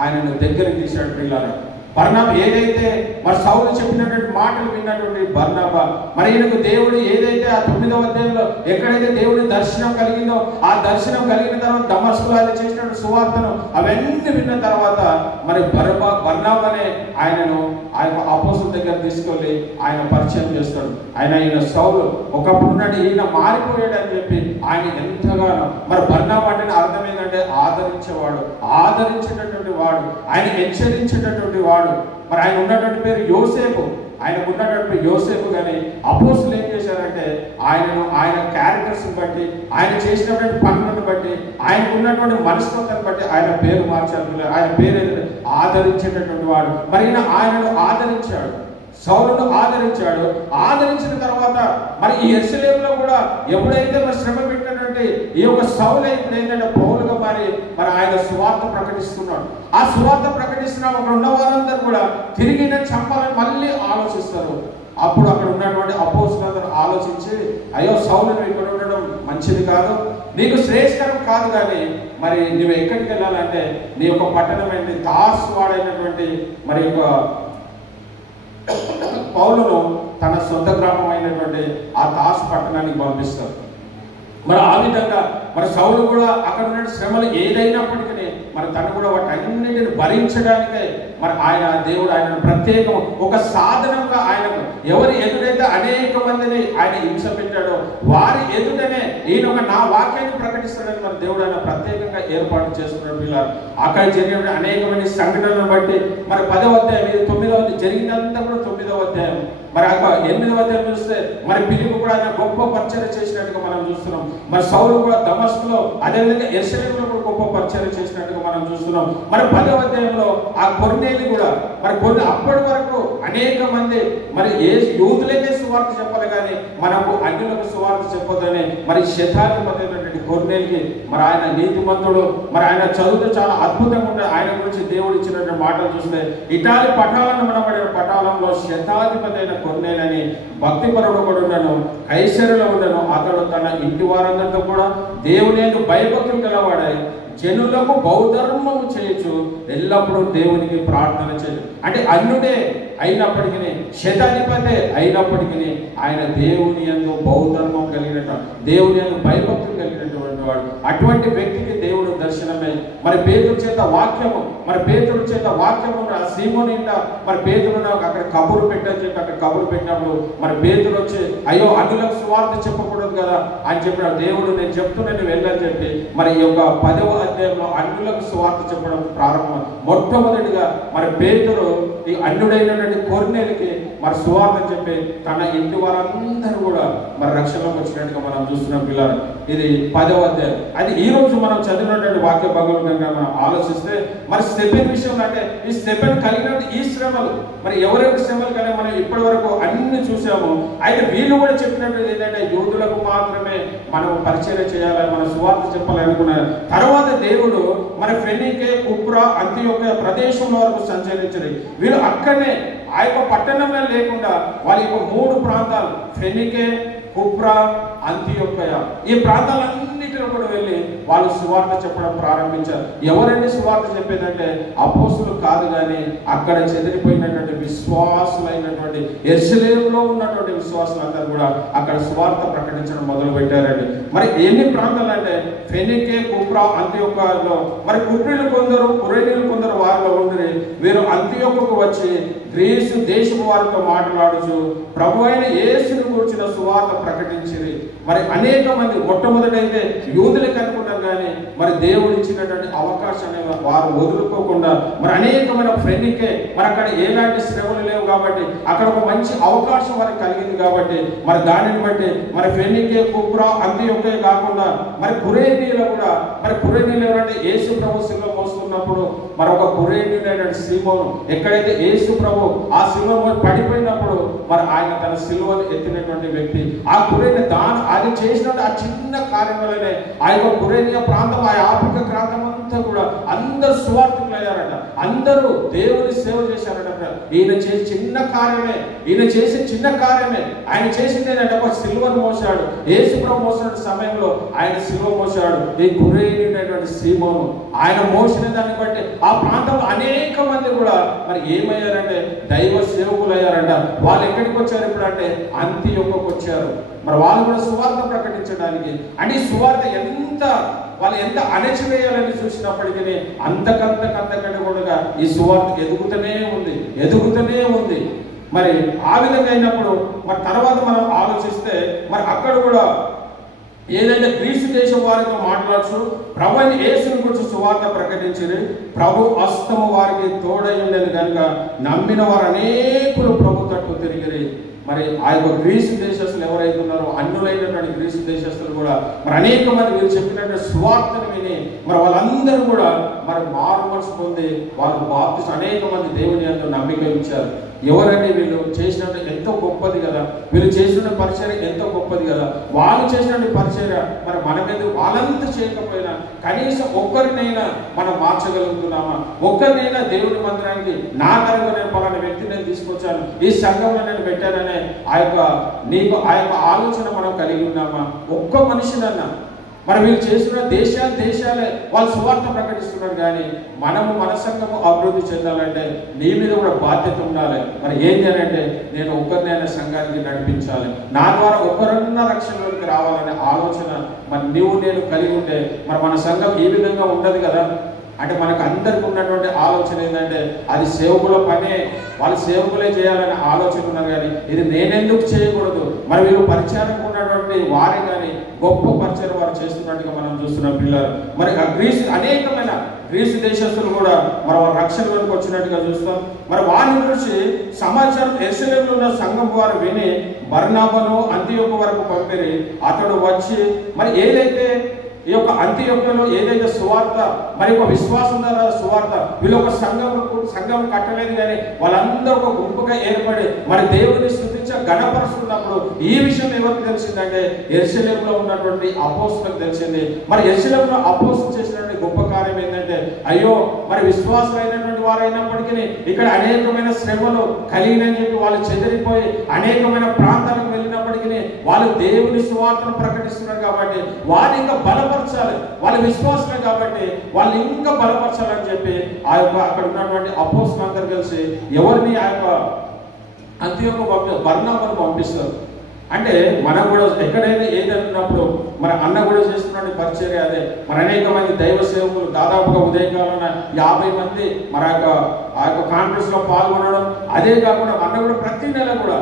ఆయనను దగ్గరికి తీశాడు. పిల్లలు బర్నబా ఏదైతే మరి సౌలు చెప్పినటువంటి మాటలు విన్నటువంటి బర్నబా మరి ఈయనకు దేవుడు ఏదైతే ఆ 9వ అధ్యాయంలో ఎక్కడైతే దేవుడి దర్శనం కలిగిందో ఆ దర్శనం కలిగిన తర్వాత దమస్కులో ఆయన చేసినటువంటి సువార్తను అవన్నీ విన్న తర్వాత మరి బర్నబానే ఆయనను ఆయన అపోస్తలుల దగ్గర తీసుకెళ్ళి ఆయన పరిచయం చేస్తాడు. ఈయన సౌలు ఒకప్పుడు ఉన్నాడు, ఈయన మారిపోయాడు అని చెప్పి ఆయన ఎంతగానో మరి బర్నబా అంటే అర్థం ఏంటంటే ఆదరించేవాడు, ఆదరించేటటువంటి వాడు, ఆయన హెచ్చరించేటటువంటి వాడు. మరి ఆయన ఉన్నటువంటి పేరు యోసేపు, ఆయనకు ఉన్నటువంటి యోసేపు. కానీ అపోస్తలులు ఏం చేశారంటే ఆయన క్యారెక్టర్స్ని బట్టి, ఆయన చేసినటువంటి పనులను బట్టి, ఆయనకు ఉన్నటువంటి మనస్తత్వాన్ని బట్టి ఆయన పేరు మార్చారు. ఆయన పేరు ఆదరించేటటువంటి వాడు. మరి ఆయనను ఆదరించాడు, సౌలును ఆదరించాడు. ఆదరించిన తర్వాత మరి ఈ యెరూషలేములో కూడా ఎప్పుడైతే మరి శ్రమ పెట్టినటువంటి ఈ యొక్క సౌలు ఇప్పుడు ఏంటంటే పౌలుగా మరి ఆయన సువార్త ప్రకటిస్తున్నాడు. ఆ సువార్త ప్రకటిస్తున్న అక్కడ ఉన్న వారందరూ కూడా తిరిగి చంపాలని మళ్ళీ ఆలోచిస్తారు. అప్పుడు అక్కడ ఉన్నటువంటి అపోస్తలులందరూ ఆలోచించి అయ్యో సౌలు నువ్వు ఇక్కడ ఉండడం మంచిది కాదు, నీకు శ్రేయస్కరం కాదు, కానీ మరి నువ్వు ఎక్కడికి వెళ్ళాలంటే నీ యొక్క పట్టణం ఏంటి తార్సు వాడైనటువంటి మరి యొక్క పౌలును తన సొంత గ్రామం అయినటువంటి ఆ తార్సు పట్టణానికి పంపిస్తారు. మరి ఆ విధంగా మరి సౌలు కూడా అక్కడ ఉన్న శ్రమలు ఏదైనప్పటికీ మరి తను కూడా వాటన్నిటిని భరించడానికే మరి ఆయన దేవుడు ఆయనను ప్రత్యేకం ఒక సాధనంగా ఆయనకు ఎవరి ఎదురైతే అనేక మందిని ఆయన హింస పెట్టాడో వారి ఎదుటనే ఈయన నా వాక్యాన్ని ప్రకటిస్తాడని మరి దేవుడు ఆయన ప్రత్యేకంగా ఏర్పాటు చేసుకున్నాడు. పిల్లలు అక్కడ జరిగిన అనేకమైన సంఘటనలను బట్టి మరి 10వ అధ్యాయం 9వ అధ్యాయం జరిగినంతా కూడా 9వ అధ్యాయం మరి 8వ అధ్యాయం చూస్తే మరి ఫిలిప్పు కూడా ఆయన గొప్ప పరిచర్య చేసినట్టుగా మనం చూస్తున్నాం. మరి సౌలు కూడా దమస్కులో అదేవిధంగా యెరూషలేములో కూడా గొప్ప పరిచర్య చేసినట్టుగా మనం చూస్తున్నాం. మరి 10వ అధ్యాయంలో ఆ కొర్నేలి కూడా మరి అప్పటి వరకు అనేక మంది మరి యూదులైతే సువార్త చెప్పాలి కానీ మనకు అన్యులకు సువార్త చెప్పొద్దని మరి శతాధిపతి అయినటువంటి కొర్నేలికి మరి ఆయన నీతిమంతుడు, మరి ఆయన చదువుతూ చాలా అద్భుతంగా ఉండే ఆయన గురించి దేవుడు ఇచ్చినటువంటి మాటలు చూస్తే ఇటాలి పటాలను మనబడిన పటాలంలో శతాధిపతి అయిన కొర్నేలి అని భక్తిపరుడు కూడా ఉన్నాను, కైసరులో ఉండను. అతడు తన ఇంటి వారందరితో కూడా దేవుని యందు భయభక్తులు గలవాడై జనులకు బౌద్ధర్మము చేయొచ్చు, ఎల్లప్పుడూ దేవునికి ప్రార్థన చేయు. అంటే అన్యుడే అయినప్పటికీ, శతాధిపతే అయినప్పటికీ ఆయన దేవుని యందు బౌద్ధర్మం కలిగినట్టు, దేవుని యందు భయభక్తులు కలిగినటువంటి వాడు. అటువంటి వ్యక్తికి దేవుడు దర్శనమే. మరి పేతురు చేత వాక్యము, మరి పేతురు చేత వాక్యము సీమోని ఇంట మరి పేతురు అక్కడ కబురు పెట్టని చెప్పి అక్కడ కబురు పెట్టినప్పుడు మరి పేతురు వచ్చి అయ్యో అన్యులకు సువార్త చెప్పకూడదు కదా అని చెప్పిన దేవుడు నేను చెప్తున్నాను వెళ్ళని చెప్పి మరి ఈ యొక్క 10వ అధ్యాయంలో అన్యులకు సువార్త చెప్పడం ప్రారంభం. మొట్టమొదటిగా మరి పేతురు ఈ అన్యుడైనటువంటి కొర్నేలికి మరి సువార్త చెప్పి తన ఇంటి వారందరూ కూడా మరి రక్షణలోకి వచ్చినట్టుగా మనం చూస్తున్నాం పిల్లలు. ఇది 10వ అధ్యాయం. అది ఈ రోజు మనం చదివినటువంటి వాక్య భాగం కనుక మనం ఆలోచిస్తే మరి స్టెఫెన్ విషయంలో అంటే ఈ స్టెఫెన్ కలిగినటువంటి ఈ శ్రమలు మరి ఎవరెవరి శ్రమలు కానీ మనం ఇప్పటి వరకు అన్ని చూసాము. అయితే వీళ్ళు కూడా చెప్పినట్టు ఏంటంటే యూదులకు మాత్రమే మనం పరిచయం చేయాలని మనం సువార్త చెప్పాలి అనుకున్నారు. తర్వాత దేవుడు మరి ఫెనీకే, కుప్రా, అంతియోకియా ప్రదేశంలో వరకు సంచరించారు. వీళ్ళు అక్కడనే ఆ యొక్క పట్టణంలో లేకుండా వాళ్ళ యొక్క 3 ప్రాంతాలు ఫెనీకే, కుప్రా, అంతియోకియా ఈ ప్రాంతాలన్నిటిలో కూడా వెళ్ళి వాళ్ళు సువార్త చెప్పడం ప్రారంభించారు. ఎవరండి సువార్త చెప్పేదంటే అపోస్తులు కాదు కానీ అక్కడ చెదిరిపోయినటువంటి విశ్వాసులైనటువంటి యెరూషలేములో ఉన్నటువంటి విశ్వాసులందరూ కూడా అక్కడ సువార్త ప్రకటించడం మొదలు పెట్టారండి. మరి ఎన్ని ప్రాంతాలు అంటే ఫెనీకే, కుప్రా, అంతియోకియాలో మరి కుప్రీలు కొందరు, కురేనీలు కొందరు వారిలో ఉండి వీరు అంతియోకుకు వచ్చి గ్రీసు దేశపు వారితో మాట్లాడుచు ప్రభు అయిన యేసుని కూర్చిన సువార్త ప్రకటించింది. మరి అనేక మంది మొట్టమొదటైతే యూదులకు అనుకున్నారు కానీ మరి దేవుడు ఇచ్చినటువంటి అవకాశాన్ని వారు వదులుకోకుండా మరి అనేకమైన ఫెనీకే మరి అక్కడ ఎలాంటి శ్రమలు లేవు కాబట్టి అక్కడ ఒక మంచి అవకాశం వారికి కలిగింది కాబట్టి మరి దానిని బట్టి మరి ఫెనీకే, కుప్రా, అంతియోకియా కాకుండా మరి కురేనీలో కూడా మరి కురేనీలు ఎవరంటే యేసు ప్రభు శిలువ మోస్తున్నప్పుడు మరి ఒక కురేనీయుడైనటువంటి సీమోను ఎక్కడైతే యేసు ప్రభు ఆ శిలువ పడిపోయినప్పుడు మరి ఆయన తన శిలువను ఎత్తినటువంటి వ్యక్తి. ఆ కురేని అది చేసిన ఆ చిన్న కార్యం వల్లనే ఆ యొక్క కురేనియా ప్రాంతం, ఆ ఆఫ్రికా ప్రాంతం అంతా కూడా అందరూ సువార్థికులు అయ్యారట. అందరూ దేవుని సేవ చేశారట. ఈయన చేసి చిన్న కార్యమే ఆయన చేసింది ఏంటంటే ఒక సిలువను మోసాడు. యేసు ప్రభు మోసిన సమయంలో ఆయన సిలువ మోసాడు. ఈ కురేనీయుడైనటువంటి సీమోను ఆయన మోసిన దాన్ని బట్టి ఆ ప్రాంతంలో అనేక మంది కూడా మరి ఏమయ్యారంటే దైవ సేవకులు అయ్యారంట. వాళ్ళు ఎక్కడికి వచ్చారు ఇప్పుడు అంటే అంతియోకుకు వచ్చారు. మరి వాళ్ళు కూడా సువార్త ప్రకటించడానికి అంటే ఈ సువార్త వాళ్ళు ఎంత అణచివేయాలని చూసినప్పటికీ అంతకంటే కూడా ఈ సువార్త ఎదుగుతూనే ఉంది. మరి ఆ విధంగా అయినప్పుడు మరి తర్వాత మనం ఆలోచిస్తే మరి అక్కడ కూడా ఏదైతే గ్రీసు దేశం వారితో మాట్లాడుతూ ప్రభు అయిన యేసుని గురించి సువార్త ప్రకటించింది. ప్రభు హస్తము వారికి తోడై ఉండేది కనుక నమ్మిన వారు అనేకులు ప్రభు తట్టు తిరిగిరి. మరి ఆ యొక్క గ్రీసు దేశస్తులు ఎవరైతే ఉన్నారో అన్యులైనటువంటి గ్రీసు దేశస్తులు కూడా మరి అనేక మంది వీళ్ళు చెప్పినటువంటి సువార్తను విని మరి వాళ్ళందరూ కూడా మరి మారుమనసు పొంది వారు బాప్తిసం అనేక మంది దేవుని యందు నమ్మిక ఇచ్చారు. ఎవరండి వీళ్ళు చేసినట్టు ఎంతో గొప్పది కదా, వీళ్ళు చేసిన పరిచర్య ఎంతో గొప్పది కదా. వాళ్ళు చేసినటువంటి పరిచర్య మరి మన మీద వాళ్ళంతా చేయకపోయినా కనీసం ఒక్కరినైనా మనం మార్చగలుగుతున్నామా? ఒక్కరినైనా దేవుడి మందిరానికి నా తరగతి నేను పలానా వ్యక్తి నేను తీసుకొచ్చాను, ఈ సంఘంలో నేను పెట్టాననే ఆ యొక్క ఆలోచన మనం కలిగి ఉన్నామా? ఒక్క మనిషినన్నా మరి వీళ్ళు చేస్తున్న దేశాలే వాళ్ళు సువార్త ప్రకటిస్తున్నారు కానీ మనము మన సంఘము అభివృద్ధి చెందాలంటే నీ మీద కూడా బాధ్యత ఉండాలి. మరి ఏంటి అని అంటే నేను ఒక్కరినైనా సంఘానికి నడిపించాలి, నా ద్వారా ఒకరన్నా రక్షణలోకి రావాలనే ఆలోచన మరి నేను కలిగి ఉంటే మరి మన సంఘం ఈ విధంగా ఉండదు కదా. అంటే మనకు అందరికి ఉన్నటువంటి ఆలోచన ఏంటంటే అది సేవకుల పనే, వాళ్ళు సేవకులే చేయాలనే ఆలోచన ఉన్నారు కానీ ఇది నేనెందుకు చేయకూడదు. మరి వీళ్ళు పరిచయం ఉన్నటువంటి వారే కానీ గొప్ప పరిచయం వారు చేస్తున్నట్టుగా మనం చూస్తున్నాం పిల్లలు. మరి అనేకమైన గ్రీసు దేశస్తులు కూడా మరి రక్షణలోకి వచ్చినట్టుగా చూస్తాం. మరి వారి గురించి సమాచారం యెరూషలేములో ఉన్న సంఘం వారు విని బర్నబాను అంతియోకు వరకు పంపిరి. అతడు వచ్చి మరి ఏదైతే ఈ యొక్క అంతియోకులో ఏదైతే సువార్త మరి ఒక విశ్వాసం ద్వారా సువార్త వీళ్ళు ఒక సంఘం కట్టలేదు కానీ వాళ్ళందరూ ఒక గుంపుగా ఏర్పడి మరి దేవుని స్తుతించి మంచిగా ఘనపరుస్తున్నప్పుడు ఈ విషయం ఎవరికి తెలిసిందంటే యెరూషలేములో ఉన్నటువంటి అపోస్తలులకు తెలిసింది. మరి యెరూషలేములో అపోస్తలు చేసినటువంటి గొప్ప కార్యం ఏంటంటే, అయ్యో మరి విశ్వాసులైనటువంటి వారు అయినప్పటికీ ఇక్కడ అనేకమైన శ్రమలు కలిగినని చెప్పి వాళ్ళు చెదిరిపోయి అనేకమైన ప్రాంతాలకు వెళ్ళినప్పటికీ వాళ్ళు దేవుని సువార్తను ప్రకటిస్తున్నారు కాబట్టి వాళ్ళు ఇంకా బలపరచాలి, వాళ్ళు విశ్వాసులే కాబట్టి వాళ్ళు ఇంకా బలపరచాలని చెప్పి ఆ యొక్క అక్కడ ఉన్నటువంటి అపోస్తలులు అందరూ కలిసి ఎవరిని ఆ యొక్క అంతియోకు బర్నబాను పంపిస్తారు. అంటే మనం కూడా ఎక్కడైనా ఏదన్నప్పుడు మన అన్న కూడా చేస్తున్న పరిచర్య అదే. మరి అనేక మంది దైవ సేవకులు దాదాపుగా ఉదయకాలన 50 మంది మన ఆ యొక్క కాన్ఫరెన్స్ లో పాల్గొనడం, అదే కాకుండా అన్న కూడా ప్రతి నెల కూడా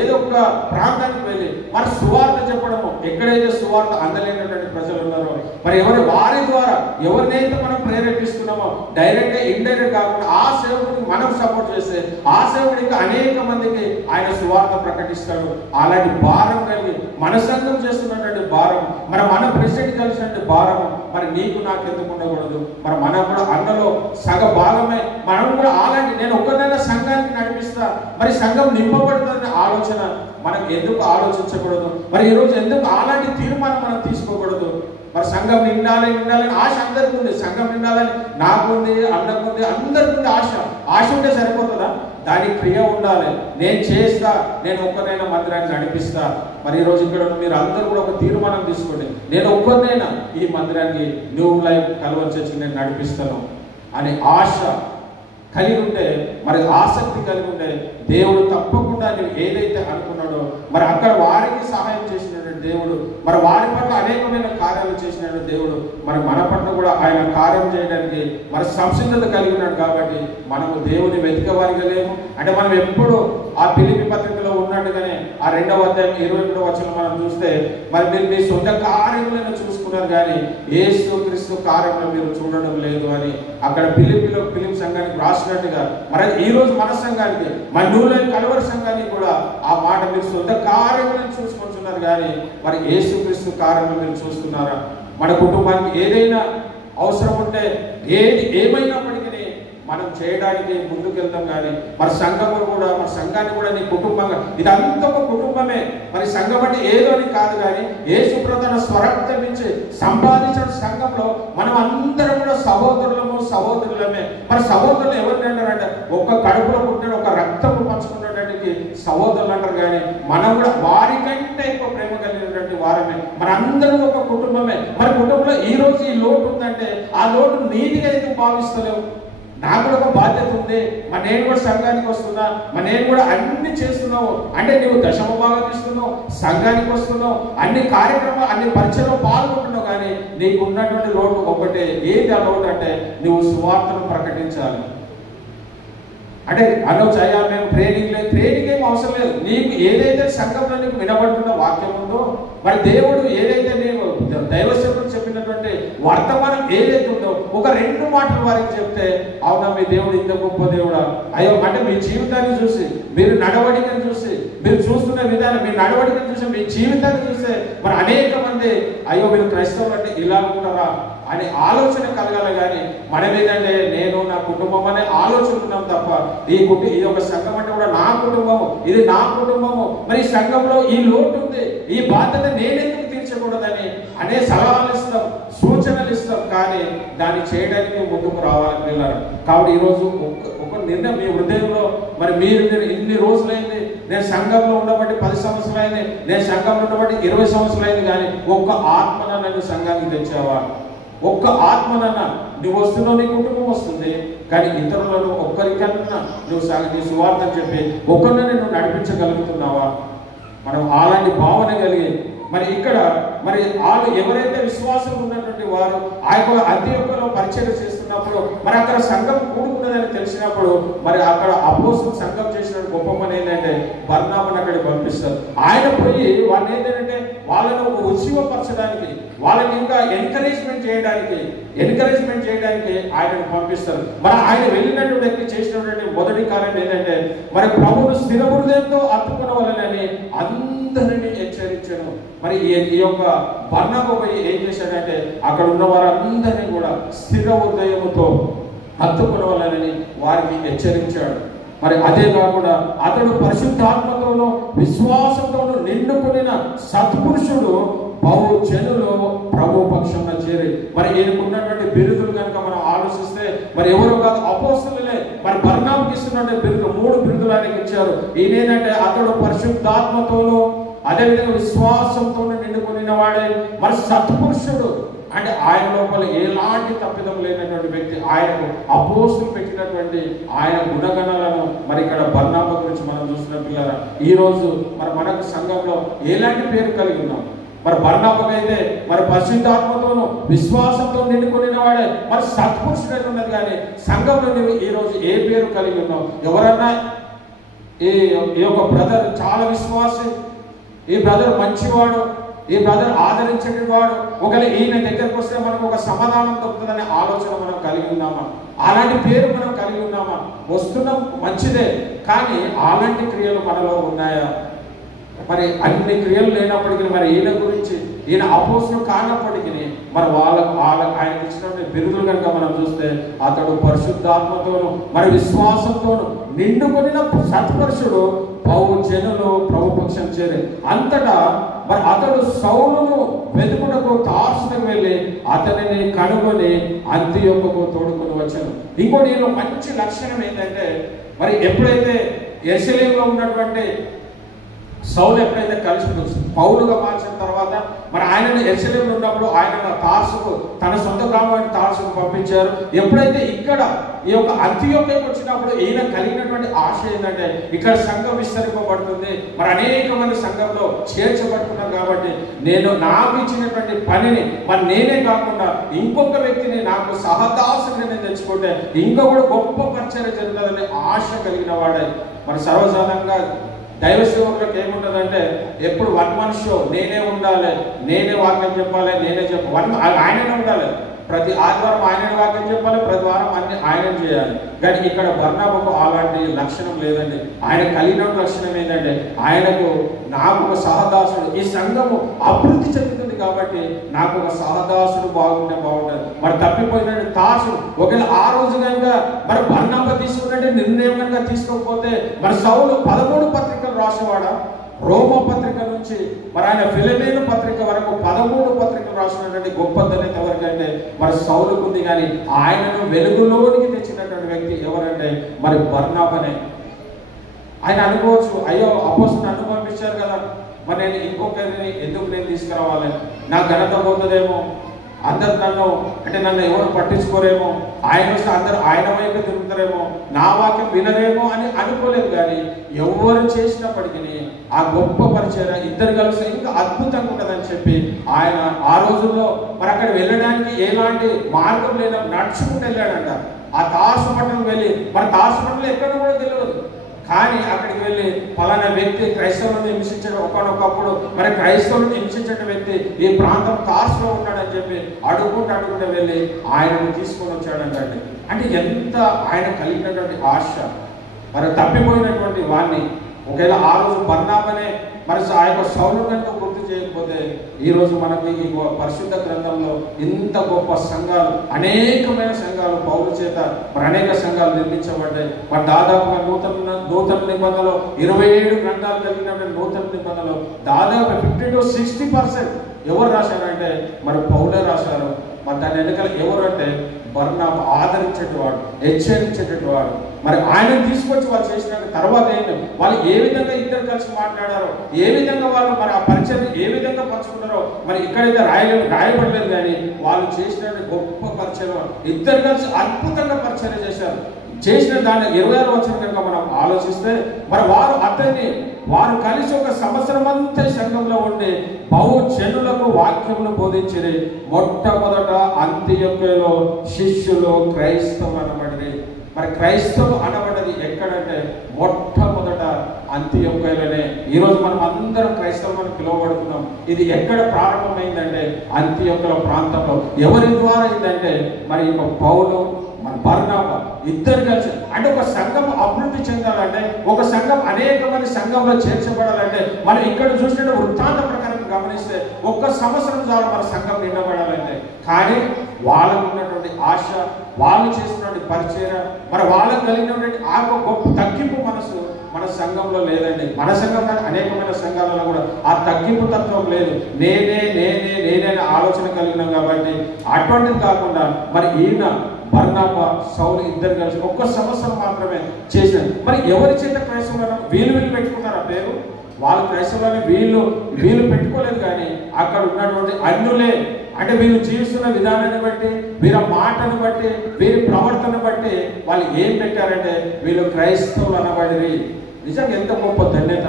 ఏదో ఒక ప్రాంతానికి వెళ్ళి మరి సువార్త చెప్పడము. ఎక్కడైతే సువార్త అందలేనటువంటి ప్రజలు ఉన్నారో మరి వారి ద్వారా ఎవరినైతే మనం ప్రేరేపిస్తున్నామో డైరెక్ట్ గా ఇండైరెక్ట్ కాకుండా ఆ సేవకుడికి మనం సపోర్ట్ చేస్తే ఆ సేవకుడికి అనేక మందికి ఆయన సువార్త ప్రకటిస్తాడు. అలాంటి భారం కలిగి మన సంఘం చేస్తున్నటువంటి భారం, మన ప్రెసిడెంట్ కలిసినటువంటి భారం మరి నీకు నాకు ఎందుకు ఉండకూడదు? మరి మనం కూడా అన్నలో సగ భాగమే. మనం కూడా అలాంటి నేను ఒక్కనైనా సంఘానికి నడిపిస్తా, మరి సంఘం నింపబడుతుందనే ఆలోచన మనం ఎందుకు ఆలోచించకూడదు? మరి ఈరోజు ఎందుకు అలాంటి తీర్మానం మనం తీసుకోకూడదు? మరి సంఘం నిండాలని ఆశ అందరికీ ఉంది. సంఘం నిండాలని నాకుంది, అన్నకుంది, అందరికీ ఉంది ఆశ. ఆశ ఉంటే సరిపోతుందా? దానికి క్రియ ఉండాలి. నేను చేస్తా, నేను ఒక్కనైనా మందిరాన్ని నడిపిస్తా. మరి ఈరోజు ఇక్కడ మీరు అందరూ కూడా ఒక తీర్మానం తీసుకోండి, నేను ఒక్కరినైనా ఈ మందిరానికి న్యూ లైఫ్ కల్వరి చర్చికి నేను నడిపిస్తాను అనే ఆశ కలిగి ఉంటే, మరి ఆసక్తి కలిగి ఉంటే దేవుడు తప్పకుండా నువ్వు ఏదైతే అనుకున్నాడో మరి అక్కడ వారికి సహాయం చేసినటువంటి దేవుడు, మరి వారి పట్ల అనేకమైన కార్యాలు చేసినటువంటి దేవుడు మరి మన పట్ల కూడా ఆయన కార్యం చేయడానికి మరి సంసిద్ధత కలిగి ఉన్నాడు. కాబట్టి మనము దేవుని వెతికేవారిగా లేము. అంటే మనం ఎప్పుడు ఆ ఫిలిప్పీ పత్రికలో ఉన్నట్టుగానే ఆ 2వ అధ్యాయం 21వ వచనం మనం చూస్తే మరి మీరు మీ సొంత కార్యములను చూసుకున్నారు కానీ యేసు క్రీస్తు కార్యములను మీరు చూడడం లేదు అని అక్కడ ఫిలిప్పీ సంఘానికి రాసినట్టుగా మరి ఈ రోజు మన సంఘానికి మన న్యూ లైఫ్ కల్వరి సంఘానికి కూడా ఆ మాట మీరు సొంత కార్యములను చూసుకుంటున్నారు కానీ మరి యేసు క్రీస్తు కార్యములను మీరు చూస్తున్నారా? మన కుటుంబానికి ఏదైనా అవసరం ఉంటే ఏమైనప్పటికీ మనం చేయడానికి ముందుకెళ్తాం. కానీ మరి సంఘము కూడా మన సంఘాన్ని కూడా నీ కుటుంబంగా, ఇదంతా ఒక కుటుంబమే. మరి సంఘం అంటే ఏదో అని కాదు, కానీ యేసు తన స్వరక్తం నుంచి సంపాదించిన సంఘంలో మనం అందరం కూడా సహోదరులమే. మరి సహోదరులు ఎవరిని అంటారంటే ఒక కడుపులో పుట్టిన ఒక రక్తము పంచుకున్నటువంటి సహోదరులు అంటారు. కానీ మనం కూడా వారికంటే ఎక్కువ ప్రేమ కలిగినటువంటి వారమే. మన అందరూ ఒక కుటుంబమే. మరి కుటుంబంలో ఈ రోజు ఈ లోటు ఉందంటే ఆ లోటు నీతిగా ఎందుకు భావిస్తలేవు? నాకు కూడా ఒక బాధ్యత ఉంది. మరి నేను కూడా సంఘానికి వస్తున్నా, మరి నేను కూడా అన్ని చేస్తున్నావు అంటే నువ్వు దశమ భాగం ఇస్తున్నావు, సంఘానికి వస్తున్నావు, అన్ని కార్యక్రమాలు అన్ని పరిచయంలో పాల్గొంటున్నావు. కానీ నీకు ఉన్నటువంటి లోటు ఒకటే. ఏది ఆ లోటు అంటే నువ్వు సువార్తను ప్రకటించాలి. అంటే అనొచ్చు, అయ్యా మేము ట్రైనింగ్ ఏం అవసరం లేదు. నీకు ఏదైతే సంఘంలో నీకు వినబడుతున్న వాక్యం ఉందో మరి దేవుడు ఏదైతే నేను దైవసేవకుడు చెప్పినటువంటి వర్తమానం ఏదైతే ఉందో ఒక 2 మాటలు వారికి చెప్తే అవునా మీ దేవుడు ఇంత గొప్ప దేవుడా? అయ్యో అంటే మీ జీవితాన్ని చూసి, మీరు నడవడికని చూసి, మీరు చూస్తున్న విధానం, మీ నడవడికని చూసి, మీ జీవితాన్ని చూస్తే మరి అనేక మంది అయ్యో మీరు క్రైస్తవులు అంటే ఇలా ఉంటారా అనే ఆలోచన కలగాలి. కానీ మనం ఏంటంటే నేను నా కుటుంబం అనే ఆలోచన ఉన్నాం తప్ప ఈ యొక్క సంఘం అంటే కూడా నా కుటుంబము, ఇది నా కుటుంబము, మరి సంఘంలో ఈ లోటు ఉంది, ఈ బాధ్యత నేనెందుకు తీర్చకూడదని అనే సలహాలు ఇస్తాం, సూచనలు ఇస్తాం. కానీ దాన్ని చేయడానికి ముందుకు రావాలని పిల్లలు. కాబట్టి ఈరోజు ఒక నిర్ణయం మీ హృదయంలో, మరి మీరు ఇన్ని రోజులైంది, నేను సంఘంలో ఉండబట్టి 10 సంవత్సరాలైంది, నేను సంఘంలో ఉండబట్టి 20 సంవత్సరాలైంది, కానీ ఒక్క ఆత్మన నన్ను సంఘానికి తెచ్చావా? ఒక్క ఆత్మనన్నా నువ్వు వస్తున్నావు, నీ కుటుంబం వస్తుంది. కానీ ఇతరులను ఒక్కరికన్నా నువ్వు నీ సువార్తని చెప్పి ఒక్కరిని నువ్వు నడిపించగలుగుతున్నావా? మనం అలాంటి భావన కలిగి మరి ఇక్కడ మరి వాళ్ళు ఎవరైతే విశ్వాసం ఉన్నటువంటి వారు ఆ యొక్క అంత్యోక్యలో పరిచయం చేస్తున్నప్పుడు మరి అక్కడ సంఘం కూడుకున్నదని తెలిసినప్పుడు మరి అక్కడ అపోస్తలులు సంఘం చేసిన గొప్ప పని ఏంటంటే బర్నబాను అక్కడికి పంపిస్తారు. ఆయన పోయి వాళ్ళని ఏంటంటే వాళ్ళను ఉత్సాహపరచడానికి, వాళ్ళని ఇంకా ఎంకరేజ్మెంట్ చేయడానికి ఆయనను పంపిస్తారు. మరి ఆయన వెళ్ళినటువంటి వ్యక్తి చేసినటువంటి మొదటి కార్యం ఏంటంటే మరి ప్రభువును స్థిర హృదయంతో హత్తుకొనవలెనని అందరినీ హెచ్చరించాను. మరి ఈ యొక్క బర్నబా పోయి ఏం చేశాడంటే అక్కడ ఉన్న వారందరినీ కూడా స్థిర హృదయముతో హత్తుకొనవలెనని వారికి హెచ్చరించాడు. మరి అదే కాకుండా అతడు పరిశుద్ధాత్మతోనూ విశ్వాసంతోనూ నిండుకున్న సత్పురుషుడు బహుజనులు ప్రభు పక్షంలో చేరి. మరి ఈయనకున్నటువంటి బిరుదులు కనుక మనం ఆలోచిస్తే మరి ఎవరు కాదు, అపోస్తలులే. మరి బర్నాబాకి ఇస్తున్నటువంటి బిరుదులు 3 బిరుదులు ఆయనకి ఇచ్చారు. ఈయనేంటంటే అతడు పరిశుద్ధాత్మతోనూ అదేవిధంగా విశ్వాసంతో నిండుకున్న వాడే, మరి సత్పురుషుడు అంటే ఆయన లోపల ఎలాంటి తప్పిదం లేనటువంటి వ్యక్తి. ఆయనకు అపోస్తలులు పెట్టినటువంటి ఆయన గుణగణాలను మరి ఇక్కడ బర్నాబా గురించి మనం చూస్తున్న పిల్లరా, ఈ రోజు మరి మనకు సంఘంలో ఎలాంటి పేరు కలిగి ఉన్నాం. మరి బర్నాబాకి అయితే మరి పరిశుద్ధాత్మతోనూ విశ్వాసంతో నిండుకున్న వాడే, మరి సత్పురుషుడు అయితే ఉన్నది. కానీ సంఘంలో నువ్వు ఈ రోజు ఏ పేరు కలిగి ఉన్నావు? ఎవరన్నా ఈ యొక్క బ్రదర్ చాలా విశ్వాసి, ఈ బ్రదర్ మంచివాడు, ఈ బ్రదర్ ఆదరించేవాడు, ఒకవేళ ఈయన దగ్గరకు వస్తే మనకు ఒక సమాధానం దొరుకుతుందనే ఆలోచన మనం కలిగి ఉన్నామా? అలాంటి పేరు మనం కలిగి ఉన్నామా? వస్తున్నాం మంచిదే, కానీ అలాంటి క్రియలు మనలో ఉన్నాయా? మరి అన్ని క్రియలు లేనప్పటికీ మరి ఈయన గురించి, ఈయన అపోస్తలుడు కానప్పటికీ మరి ఆయనకి ఇచ్చినటువంటి బిరుదులు కనుక మనం చూస్తే అతడు పరిశుద్ధాత్మతోను మరి విశ్వాసంతోను నిండుకున్న సత్పురుషుడు బహుజనులు ప్రభు పక్షం చేరి. అంతటా మరి అతడు సౌలును వెతుకుటకు తార్సుకు వెళ్ళి అతనిని కనుగొని అంతియొక్కకు తోడుకొని వచ్చాను. ఇంకోటి ఈయన మంచి లక్షణం ఏంటంటే, మరి ఎప్పుడైతే యెరూషలేములో ఉన్నటువంటి సౌలు ఎప్పుడైతే కలిసి పౌలుగా మార్చిన తర్వాత మరి ఆయనను యెరూషలేములో ఉన్నప్పుడు ఆయన తార్సుకు, తన సొంత గ్రామాన్ని తార్సుకు పంపించారు. ఎప్పుడైతే ఇక్కడ ఈ యొక్క అంతియోక్యకు వచ్చినప్పుడు ఈయన కలిగినటువంటి ఆశ ఏంటంటే, ఇక్కడ సంఘం విస్తరింపబడుతుంది, మరి అనేక మంది సంఘంలో చేర్చబడుతున్నారు కాబట్టి నేను నాకు ఇచ్చినటువంటి పనిని మరి నేనే కాకుండా ఇంకొక వ్యక్తిని నాకు సహదాసుని నేను తెచ్చుకుంటే ఇంకొకడు గొప్ప పరిచర్య జరుగుతుందనే ఆశ కలిగిన వాడే. మరి సర్వసాధారణంగా దైవ సేవకులకు ఏముంటుందంటే ఎప్పుడు వన్ మన్ షో, నేనే ఉండాలి, నేనే వాక్యం చెప్పాలి, నేనే ఆయననే ఉండాలి. ప్రతి ఆదివారం ఆయన వాక్యం చెప్పాలి, ప్రతి వారం అన్ని ఆయన చేయాలి. కానీ ఇక్కడ బర్నాబాకు అలాంటి లక్షణం లేదండి. ఆయన కలిగిన లక్షణం ఏంటంటే, ఆయనకు నాకు ఒక సహదాసుడు, ఈ సంఘము అభివృద్ధి చెందుతుంది కాబట్టి నాకు ఒక సహదాసుడు బాగుంటే బాగుంటుంది. మరి తప్పిపోయినట్టు తాసుడు ఒకవేళ ఆ రోజు కనుక మరి బర్నాబా తీసుకున్నట్టే నిర్ణయం కనుక తీసుకోకపోతే మరి సౌలు 13 పత్రికలు రాసేవాడా? రోమ పత్రిక నుంచి మరి ఆయన ఫిలిమోను పత్రిక వరకు 13 పత్రికలు రాసినటువంటి గొప్ప ధన్యత ఎవరికంటే మరి సౌలుకు ఉంది. కానీ ఆయనను వెలుగులోనికి తెచ్చినటువంటి వ్యక్తి ఎవరంటే మరి బర్నాబానే. ఆయన అనుకోవచ్చు, అయ్యో అపోస్తలుడు నన్ను పంపించారు కదా, మరి నేను ఇంకొకరిని ఎందుకు నేను తీసుకురావాలి, నా ఘనత పోతుందేమో, అందరు నన్ను ఎవరు పట్టించుకోరేమో, ఆయన వస్తే అందరూ ఆయన వైపు తిరుగుతారేమో, నా వాక్యం వినరేమో అని అనుకోలేదు. కానీ ఎవరు చేసినప్పటికీ ఆ గొప్ప పరిచయం ఇద్దరు కలిసి ఇంకా అద్భుతంగా ఉంటుందని చెప్పి ఆయన ఆ రోజుల్లో మరి అక్కడ వెళ్ళడానికి ఎలాంటి మార్గం లేనప్పుడు నడుచుకుంటూ వెళ్ళాడంట. ఆ తార్సుపట్నం వెళ్ళి, మరి తార్సుపట్నంలో ఎక్కడ కూడా తెలియదు, కానీ అక్కడికి వెళ్ళి ఫలానా వ్యక్తి క్రైస్తవులను హింసించడం, ఒకనొకప్పుడు మరి క్రైస్తవులను హింసించిన వ్యక్తి ఈ ప్రాంతం తార్సులో ఉన్నాడని చెప్పి అడుగుకుంటూ వెళ్ళి ఆయనను తీసుకొని వచ్చాడంటే, అంటే ఎంత ఆయన కలిగినటువంటి ఆశ. మరి తప్పిపోయినటువంటి వాడిని ఒకవేళ ఆ రోజు బర్నాబానే మరి ఆ యొక్క సౌలు కనుక గుర్తు చేయకపోతే ఈరోజు మనకు ఈ పరిశుద్ధ గ్రంథంలో ఇంత గొప్ప సంఘాలు, అనేకమైన సంఘాలు పౌలు చేత మరి అనేక సంఘాలు నిర్మించబడ్డాయి. మరి దాదాపుగా నూతన నిబంధనలో 27 గ్రంథాలు కలిగినటువంటి నూతన నిబంధనలో దాదాపు 50 to 60% ఎవరు రాశారంటే మరి పౌలే రాశారు. మరి దాని వెనకాల ఎవరు అంటే బర్నాబా ఆదరించేటవాడు, హెచ్చరించేటవాడు. మరి ఆయన తీసుకొచ్చి వాళ్ళు చేసిన తర్వాత ఏంటి, వాళ్ళు ఏ విధంగా ఇద్దరు కలిసి మాట్లాడారో, ఏ విధంగా వాళ్ళు మరి ఆ పరిచయం ఏ విధంగా పంచుకున్నారో మరి ఇక్కడైతే రాయబడలేదు. కానీ వాళ్ళు చేసిన గొప్ప పరిచయం ఇద్దరు కలిసి అద్భుతంగా పరిచయం చేశారు. చేసిన దాన్ని 26వ వచనం కనుక మనం ఆలోచిస్తే మరి వారు కలిసి ఒక సంవత్సరం అంతా సంఘంలో ఉండి బహుజనులకు వాక్యమును బోధించిరి. మొట్టమొదట అంతియోక్యలో శిష్యులు క్రైస్తవులు అనబడి. మరి క్రైస్తవులు అనబడ్డది ఎక్కడంటే మొట్టమొదట అంతియోక్యలోనే. ఈరోజు మనం అందరం క్రైస్తవులను పిలువబడుతున్నాం. ఇది ఎక్కడ ప్రారంభమైందంటే అంతియోక్య ప్రాంతంలో. ఎవరి ద్వారా అయిందంటే మరి పౌలు మన బర్నాబా ఇద్దరు కలిసి. అంటే ఒక సంఘం అభివృద్ధి చెందాలంటే, ఒక సంఘం అనేక మంది సంఘంలో చేర్చబడాలంటే మనం ఇక్కడ చూసిన వృత్తాంత ప్రకారం గమనిస్తే ఒక్క సంవత్సరం చాలు మన సంఘం నిండబడాలంటే. కానీ వాళ్ళకు ఉన్నటువంటి ఉన్నటువంటి ఆశ, వాళ్ళు చేసినటువంటి పరిచయం, మరి వాళ్ళకు కలిగినటువంటి ఆ గొప్ప తగ్గింపు మనసు మన సంఘంలో లేదండి. మన సంఘం కానీ అనేకమైన సంఘాలలో కూడా ఆ తగ్గింపు తత్వం లేదు. నేనే ఆలోచన కలిగినాం కాబట్టి అటువంటిది కాకుండా మరి ఈయన బర్నబా సౌలు ఇద్దరు కలిసి 1 సంవత్సరం మాత్రమే చేశారు. మరి ఎవరి చేత క్రైస్తవులను వీళ్ళు పెట్టుకున్నారు ఆ పేరు? వాళ్ళు క్రైస్తవులని వీళ్ళు పెట్టుకోలేదు, కానీ అక్కడ ఉన్నటువంటి అన్యులే, అంటే వీళ్ళు జీవిస్తున్న విధానాన్ని బట్టి, వీళ్ళ మాటను బట్టి, వీరి ప్రవర్తన బట్టి వాళ్ళు ఏం పెట్టారంటే వీళ్ళు క్రైస్తవులు అనబడి. నిజంగా ఎంత గొప్ప ధన్యత.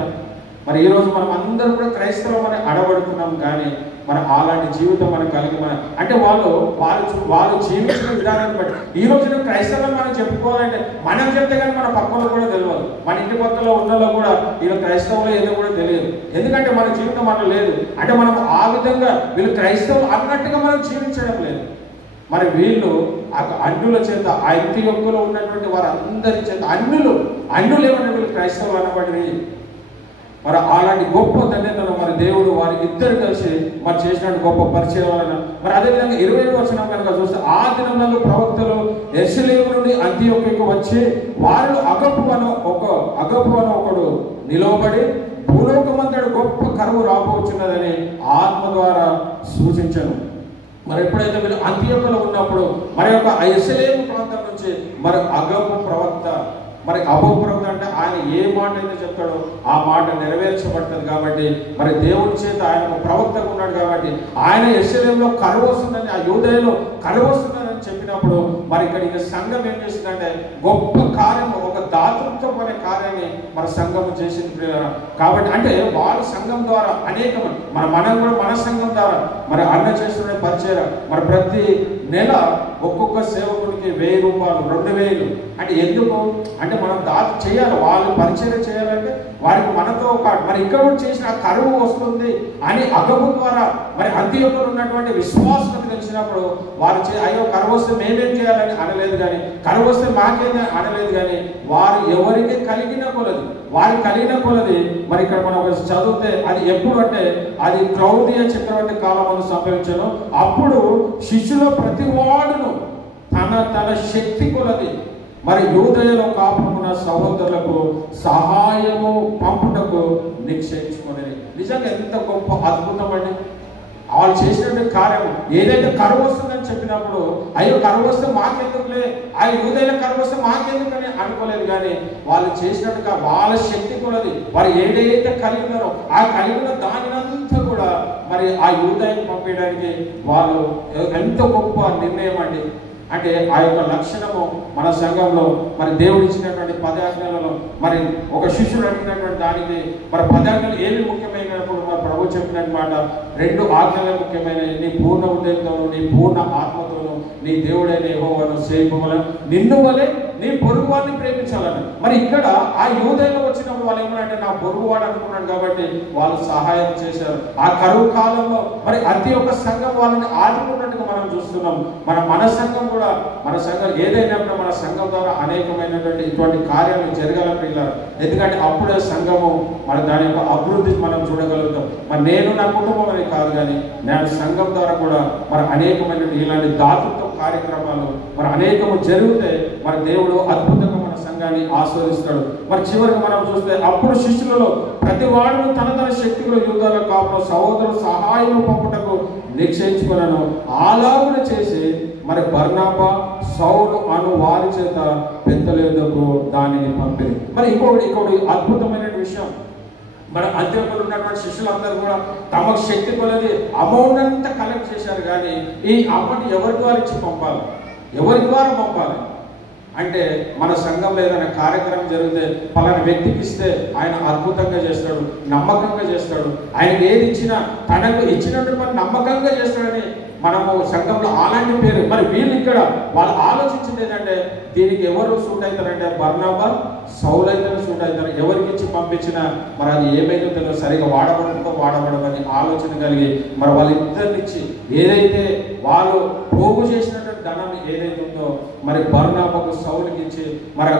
మరి ఈరోజు మనం అందరూ కూడా క్రైస్తవం అని అడబడుతున్నాం, కానీ మన అలాంటి జీవితం మనకు కలిగి అంటే వాళ్ళు జీవించిన విధానాన్ని బట్టి ఈ రోజున క్రైస్తవం మనం చెప్పుకోవాలంటే మనం చెప్తే కానీ మన పక్కన కూడా తెలియదు, మన ఇంటి పక్కలో ఉన్నలో కూడా వీళ్ళు క్రైస్తవులు ఏదో కూడా తెలియదు. ఎందుకంటే మన జీవితం మనలో లేదు. అంటే మనం ఆ విధంగా వీళ్ళు క్రైస్తవులు అన్నట్టుగా మనం జీవించడం లేదు. మరి వీళ్ళు అన్యుల చేత అంతియొక్కలో ఉన్నటువంటి వారందరి చేత అన్యులు ఏమన్నా వీళ్ళు క్రైస్తవులు అనబడి. మరి అలాంటి గొప్ప ధన్యతను మరి దేవుడు వారి ఇద్దరు కలిసి మరి చేసినట్టు గొప్ప పరిచయం వలన మరి అదేవిధంగా 20వ వచనం కనుక చూస్తే, ఆ దినములలో ప్రవక్తలు యెరూషలేము నుండి అంతియొక్కకు వచ్చి వారిలో అగపు అని ఒకడు నిలవబడి భూలోకమంతటి గొప్ప కరువు రాబోచున్నదని ఆత్మ ద్వారా సూచించను. మరి ఎప్పుడైతే వీళ్ళు అంతియొక్కలో ఉన్నప్పుడు మరి యొక్క యెరూషలేము ప్రాంతం నుంచి మరి అగపు ప్రవక్త, మరి అపప్రవక్త అంటే ఆయన ఏ మాట అయితే చెప్తాడో ఆ మాట నెరవేర్చబడుతుంది. కాబట్టి మరి దేవుడి చేత ఆయన ప్రవక్తగా ఉన్నాడు కాబట్టి ఆయన యెరూషలేములో కరువు వస్తుందని, ఆ యూదయలో కరువు వస్తుందని చెప్పినప్పుడు మరి ఇక్కడ సంఘం ఏం చేసిందంటే గొప్ప కార్యము, ఒక దాతృత్వం అనే కార్యాన్ని మన సంఘం చేసింది. కాబట్టి అంటే వాళ్ళ సంఘం ద్వారా అనేకమంది మనం కూడా మన సంఘం ద్వారా మరి అన్న చేస్తున్న పరిచయం మరి ప్రతి నెల ఒక్కొక్క సేవకుడికి 1000 రూపాయలు 2000. అంటే ఎందుకు అంటే మనం దాత చేయాలి, వాళ్ళు పరిచయం చేయాలంటే వారికి మనతో మరి ఇక్కడ చేసిన కరువు వస్తుంది అని అగము ద్వారా మరి అంత్యొక్కలు ఉన్నటువంటి విశ్వాసం తెలిసినప్పుడు వారు అయ్యో కరువు వస్తే మేమేం చేయాలని అనలేదు, కానీ కరువు వస్తే మాకేదే అనలేదు, కానీ వారు ఎవరికి కలిగిన కొలది మరి ఇక్కడ మనం చదివితే అది ఎప్పుడు అంటే అది క్లౌదియ చక్రవర్తి కాలంలో సంభవించను. అప్పుడు శిష్యుల ప్రతి వాడును తన శక్తి కొలది మరి యూదయలో కాపుకున్న సహోదరులకు సహాయము పంపుటకు నిశ్చయించుకుని. నిజంగా ఎంత గొప్ప అద్భుతం అండి. వాళ్ళు చేసినటువంటి కార్యం ఏదైతే కరువు వస్తుందని చెప్పినప్పుడు అయ్యో కరువు వస్తే మాకెందుకులే, ఆ యూదయల కరువు వస్తే మాకెందుకని అనుకోలేదు, కానీ వాళ్ళు చేసినట్టుగా వాళ్ళ శక్తి కొలది వారు ఏదైతే కలిగి ఉన్నారో ఆ కలిగిన దానినంతా కూడా మరి ఆ యూదయని పంపించడానికి వాళ్ళు ఎంత గొప్ప నిర్ణయం అండి. అంటే ఆ యొక్క లక్షణము మన సంఘంలో మరి దేవుడు ఇచ్చినటువంటి 10 ఆజ్ఞలలో మరి ఒక శిష్యుడు అడిగినటువంటి దానికి మరి 10 ఆజ్ఞలు ఏమి ముఖ్యమైనప్పుడు మరి ప్రభు చెప్పినట్టు మాట 2 ఆజ్ఞలే ముఖ్యమైనవి. నీ పూర్ణ ఉదయంతోను నీ పూర్ణ ఆత్మతోను నీ దేవుడైన యెహోవాను సేవింపవలెను, నిన్ను వలె నీ పొరుగువాడిని ప్రేమించాలని. మరి ఇక్కడ ఆ యూదయలో వచ్చినప్పుడు వాళ్ళు ఏమన్నారంటే నా పొరుగువాడు అనుకున్నాడు కాబట్టి వాళ్ళు సహాయం చేశారు. ఆ కరువు కాలంలో మరి అతి ఒక్క సంఘం వాళ్ళని ఆదుకున్నట్టుగా మనం చూస్తున్నాం. మన సంఘం కూడా మన సంఘం ఏదైనా మన సంఘం ద్వారా అనేకమైనటువంటి ఇటువంటి కార్యాలు జరగాలని పిల్లలు. ఎందుకంటే అప్పుడే సంఘము మన దాని యొక్క అభివృద్ధి మనం చూడగలుగుతాం. మరి నేను నా కుటుంబం అని కాదు, కానీ నేను సంఘం ద్వారా కూడా మరి అనేకమైన ఇలాంటి దాతృత్వ కార్యక్రమాలు మరి అనేకము జరిగితే మరి దేవుడు అద్భుతంగా మన సంఘాన్ని ఆస్వాదిస్తాడు. మరి చివరికి మనం చూస్తే అప్పుడు శిష్యులలో ప్రతి వాడును తన శక్తిలో యూదాల కాపున సహోదరులు సహాయం పంపుటకు నిశ్చయించుకున్నాను. అలాగున చేసి మరి బర్నబా సౌలు అను వారి చేత పెద్దల యొద్దకు దానిని పంపింది. మరి ఇంకొకటి అద్భుతమైన విషయం, మన అంత్యొక్కలు ఉన్నటువంటి శిష్యులందరూ కూడా తమ శక్తి కొలది అమౌంట్ అంతా కలెక్ట్ చేశారు, కానీ ఈ అమౌంట్ ఎవరి ద్వారా ఇచ్చి పంపాలి, ఎవరి ద్వారా పంపాలి అంటే మన సంఘంలో ఏదైనా కార్యక్రమం జరిగితే పలానా వ్యక్తికి ఇస్తే ఆయన అద్భుతంగా చేస్తాడు, నమ్మకంగా చేస్తాడు. ఆయనకి ఏది ఇచ్చినా తనకు ఇచ్చినట్టు మనం నమ్మకంగా చేస్తాడని మనము సంఘంలో అలాంటి పేరు. మరి వీళ్ళు ఇక్కడ వాళ్ళు ఆలోచించింది ఏంటంటే దీనికి ఎవరు సూట్ అవుతారంటే బర్నబా సౌలు అయితే సూట్ అవుతారు. ఎవరికి ఇచ్చి పంపించినా మరి అది ఏమైతే తెలియదు, సరిగా వాడబడమని ఆలోచన కలిగి మరి వాళ్ళిద్దరిని ఇచ్చి ఏదైతే వాళ్ళు పోగు చేసినటువంటి ధనం ఏదైతే ఉందో మరి బర్నబాకు సౌలుకి ఇచ్చి మరి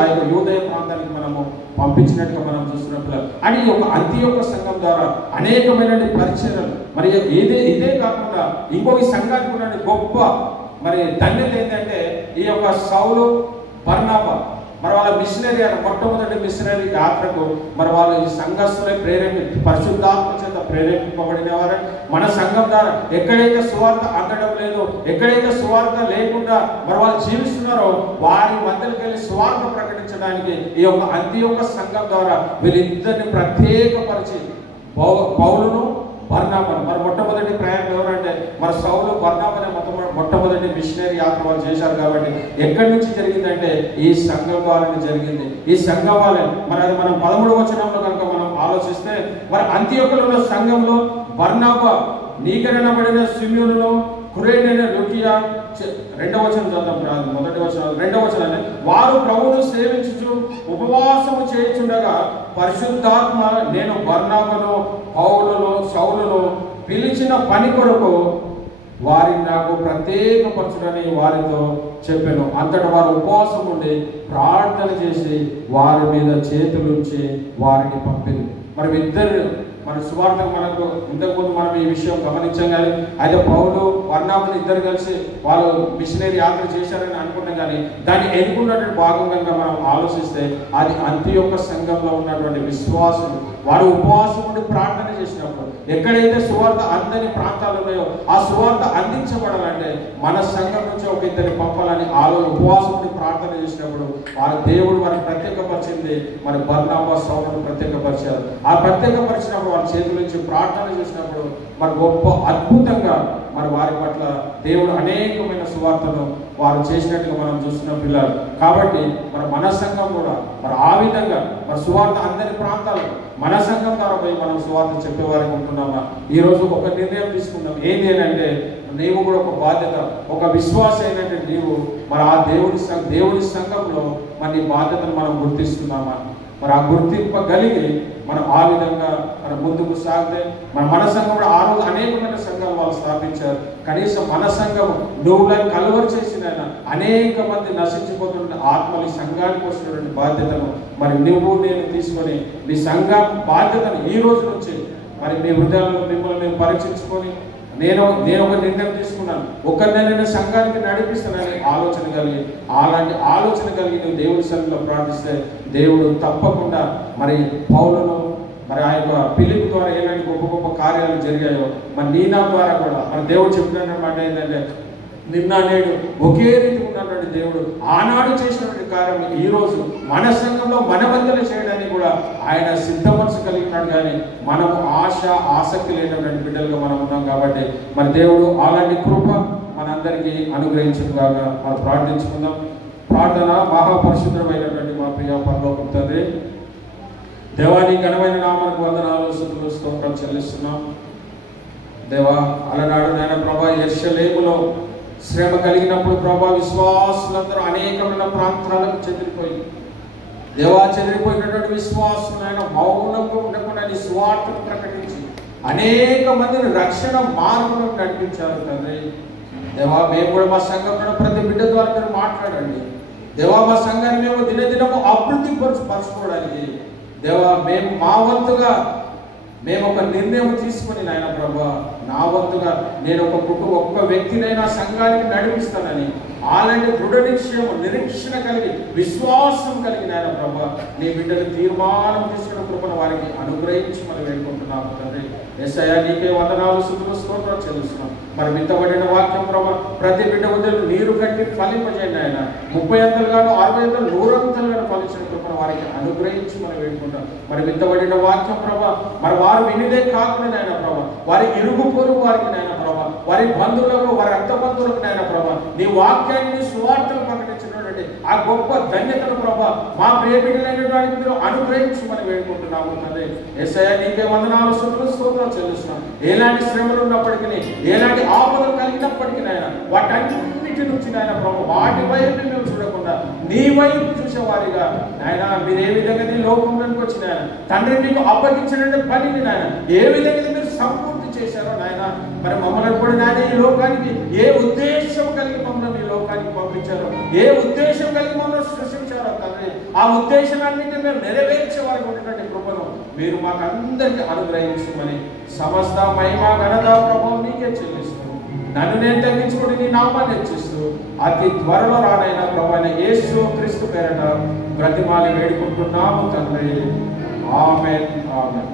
ఆ యొక్క యూదయ ప్రాంతానికి మనము పంపించినట్టుగా మనం చూస్తున్నప్పుడు అని ఒక అంత్యొక్క సంఘం ద్వారా అనేకమైన పరిచయాలు మరి ఇదే కాకుండా ఇంకొక సంఘానికి ఉన్న గొప్ప మరి ధన్యత ఏంటంటే ఈ యొక్క సౌలు బర్నబా మరి వాళ్ళ మిషనరీ మొట్టమొదటి మిషనరీ యాత్రకు మరి వాళ్ళు ఈ సంఘస్థులే పరిశుద్ధాత్మ చేత ప్రేరేపింపబడిన వారు. మన సంఘం ద్వారా ఎక్కడైతే సువార్త అందడం లేదు, ఎక్కడైతే సువార్త లేకుండా మరి వాళ్ళు జీవిస్తున్నారో వారి మధ్యలోకి వెళ్ళి సువార్త ప్రకటించడానికి ఈ యొక్క అంత్యోక సంఘం ద్వారా వీళ్ళిద్దరిని ప్రత్యేకపరిచి పౌలును బర్నబాను మరి మొట్టమొదటి ప్రయాణం ఎవరంటే మరి సౌలు బర్నబానే మొట్టమొదటి మిషనరీ యాత్ర వాళ్ళు చేశారు. కాబట్టి ఎక్కడి నుంచి జరిగిందంటే ఈ సంఘం ద్వారానే జరిగింది. ఈ సంఘం వాళ్ళే మరి అది మనం 13వ వచనంలో కనుక మనం ఆలోచిస్తే మరి అంత్యోకులలో సంఘంలో బర్నబా నీకరణబడిన సిమ్యోనులో కురేనైన లుకియా 2వ వచనం చదువుతాం, మొదటి వచనం 2వ వచనాన్ని వారు ప్రభువును సేవించుచు ఉపవాసము చేయుచుండగా పరిశుద్ధాత్మ నేను బర్నబాను పౌలును సౌలును పిలిచిన పని కొరకు వారిని నాకు ప్రత్యేకపరచుడని వారితో చెప్పాను. అంతటా వారు ఉపవాసం ఉండి ప్రార్థన చేసి వారి మీద చేతులుంచి వారిని పంపింది. మరి ఇద్దరు మన సువార్తకు మనకు ఇంతకుముందు మనం ఈ విషయం గమనించాం. కానీ అయితే పౌలు బర్నబాను ఇద్దరు కలిసి వాళ్ళు మిషనరీ యాత్ర చేశారని అనుకున్నాం. కానీ దాన్ని ఎన్నుకున్నటువంటి భాగం కనుక మనం ఆలోచిస్తే అది అంత్యోక సంఘంలో ఉన్నటువంటి విశ్వాసులు వారు ఉపవాసం ఉండి ప్రార్థన చేసినప్పుడు ఎక్కడైతే సువార్త అందని ప్రాంతాలు ఉన్నాయో ఆ సువార్త అందించబడాలంటే మన సంఘం నుంచి ఒక ఇద్దరిని పంపాలని ఉపవాసం ఉండి ప్రార్థన చేసినప్పుడు వారి దేవుడు వారిని ప్రత్యేకపరిచింది. మరి బర్నబా సౌలును ప్రత్యేకపరిచారు. ఆ ప్రత్యేకపరిచినప్పుడు వారి చేతుల నుంచి ప్రార్థన చేసినప్పుడు మరి గొప్ప అద్భుతంగా మరి వారి పట్ల దేవుడు అనేకమైన సువార్తను వారు చేసినట్టుగా మనం చూస్తున్న పిల్లలు. కాబట్టి మరి మన సంఘం కూడా మరి ఆ విధంగా మరి సువార్త అందరి ప్రాంతాలు మన సంఘం ద్వారా పోయి మనం సువార్త చెప్పేవారికి ఉంటున్నామా? ఈరోజు ఒక నిర్ణయం తీసుకున్నాం. ఏంటి అంటే నీవు కూడా ఒక బాధ్యత, ఒక విశ్వాస అయినట్టు నీవు మరి ఆ దేవుడి సంఘంలో మరి నీ బాధ్యతను మనం గుర్తిస్తున్నామా? మరి ఆ గుర్తింపగలిగి మనం ఆ విధంగా మనం ముందుకు సాగితే మన సంఘం కూడా ఆ రోజు అనేకమైన సంఘాలు వాళ్ళు స్థాపించారు. కనీసం మన సంఘం నువ్వు కలువరు చేసిన అనేక మంది నశించిపోతున్న ఆత్మలు ఈ సంఘానికి వచ్చినటువంటి బాధ్యతను మరి నువ్వు నేను తీసుకొని మీ సంఘం బాధ్యతను ఈ రోజు నుంచి మరి మీ హృదయాలను మిమ్మల్ని మేము పరీక్షించుకొని నేను ఒక నిర్ణయం తీసుకున్నాను, ఒకరినైనా సంఘానికి నడిపిస్తానని ఆలోచన కలిగి అలాంటి ఆలోచన కలిగి నువ్వు దేవుడి సన్నిధిలో ప్రార్థిస్తే దేవుడు తప్పకుండా మరి పౌలును మరి ఆ యొక్క పిలుపు ద్వారా ఏమైనా గొప్ప గొప్ప కార్యాలు జరిగాయో మరి నీనా ద్వారా కూడా మరి దేవుడు చెప్పినమాట ఏంటంటే నిన్న నేడు ఒకే రీతి ఉన్నటువంటి దేవుడు ఆనాడు చేసినటువంటి కార్యం ఈ రోజు మన సంఘంలో మన మధ్యలో చేయడానికి కూడా ఆయన సిద్ధమనసు కలిగినాడు. కానీ మనము ఆసక్తి లేనటువంటి బిడ్డలుగా మనం ఉన్నాం. కాబట్టి మరి దేవుడు అలాంటి కృప మనందరికీ అనుగ్రహించుగాక మనం ప్రార్థించుకుందాం. ప్రార్థన మహాపరిశుద్ధమైనటువంటి మా ప్రియ పరలోకపు తండ్రి, దేవాని ఘనమైన నామానికి వందనాలు స్తుతులు స్తోత్రం చెల్లిస్తున్నాం. దేవా అలనాడు నాయన ప్రభా యెరూషలేములో శ్రమ కలిగినప్పుడు ప్రభా విశ్వాసులందరూ అనేకమైన ప్రాంతాలకు చెదిరిపోయి చెదిరిపోయినటువంటి విశ్వాసులు ఆయన మౌనంగా ఉండకుండా నీ స్వార్థను ప్రకటించి అనేక మందిని రక్షణ మార్గంలో నడిపించారు తండ్రి. దేవా మేము కూడా మా సంఘంలో ప్రతి బిడ్డ ద్వారా మీరు మాట్లాడండి. దేవా మా సంఘాన్ని మేము దినదినము అభివృద్ధి పరచుకోవడానికి దేవా మేము మా వంతుగా మేము ఒక నిర్ణయం తీసుకుని నాయన ప్రభా నా వంతుగా నేను ఒక్క వ్యక్తినైనా సంఘానికి నడిపిస్తానని అలాంటి దృఢ నిరీక్షణ కలిగి విశ్వాసం కలిగి నాయన ప్రభా నీ బిడ్డలు తీర్మానం తీసుకున్న కృపను వారికి అనుగ్రహించి మనం వేడుకుంటున్నాము తండ్రి. యేసయ్యా నీకే వందనాలు స్తుతులు స్తోత్రాలు చెల్లిస్తున్నాం. మరి విత్తబడిన వాక్యం ప్రభా ప్రతి బిడ్డ ఉదయం నీరు కట్టి ఫలింపజేయండి ఆయన 30 అంతలుగాను 60 అంతలు 100 అంతలుగాను ఫలించిన కృపను వారికి అనుగ్రహించి మనం వేడుకుంటాం. మరి విత్తబడిన వాక్యం ప్రభా మరి వారు వినిదే కాకుండా నాయన ప్రభా వారి ఇరుగు పొరుగు వారికి నాయన ప్రభా వారి బంధువులకు వారి రక్త బంధువులకు నాయన ప్రభా నీ వాక్యాన్ని సువార్తలు ప్రకటించినటువంటి ఆ గొప్ప ధన్యతను ప్రభా మా ప్రియ బిడ్డలైనటువంటి మీరు అనుగ్రహించి మనం వేడుకుంటున్నాము తండ్రి. యేసయ్యా నీకే వందనాలు స్తుతులు స్తోత్రాలు చెల్లిస్తున్నాం. ఎలాంటి శ్రమలు ఉన్నప్పటికీ ఎలాంటి ఆపదలు కలిగినప్పటికీ నాయన వాటన్నిటి నుంచి నాయన ప్రభా వాటి వైపు మేము చూడకుండా నీ వైపు చూసేవారిగా నాయన మీరు ఏ విధంగా నీ లోకంలోకి వచ్చిన తండ్రి మీకు అప్పగించిన పనిని నాయన ఏ విధంగా మీరు సంపూర్తి చేశారో నాయన మరి మమ్మల్ని కూడా నాయన ఈ లోకానికి ఏ ఉద్దేశం కలిగి మమ్మల్ని ఈ లోకానికి పంపించారో ఏ ఉద్దేశం కలిగి మమ్మల్ని సృష్టించారో తండ్రి ఆ ఉద్దేశాలన్నింటినీ మేము నెరవేర్చే వారికి ఉన్నటువంటి కృపను మీరు మాకు అందరికీ అనుగ్రహించమని సమస్త మహిమ ఘనత ప్రభావం నీకే చెల్లిస్తున్నాం. నన్ను నేను తగ్గించుకొని నీ నామాన్ని హెచ్చిస్తూ అతి త్వరలో రానైన ప్రభువైన యేసు క్రీస్తు పేరట బ్రతిమాలి వేడుకుంటున్నాము తండ్రి. ఆమేన్ ఆమేన్.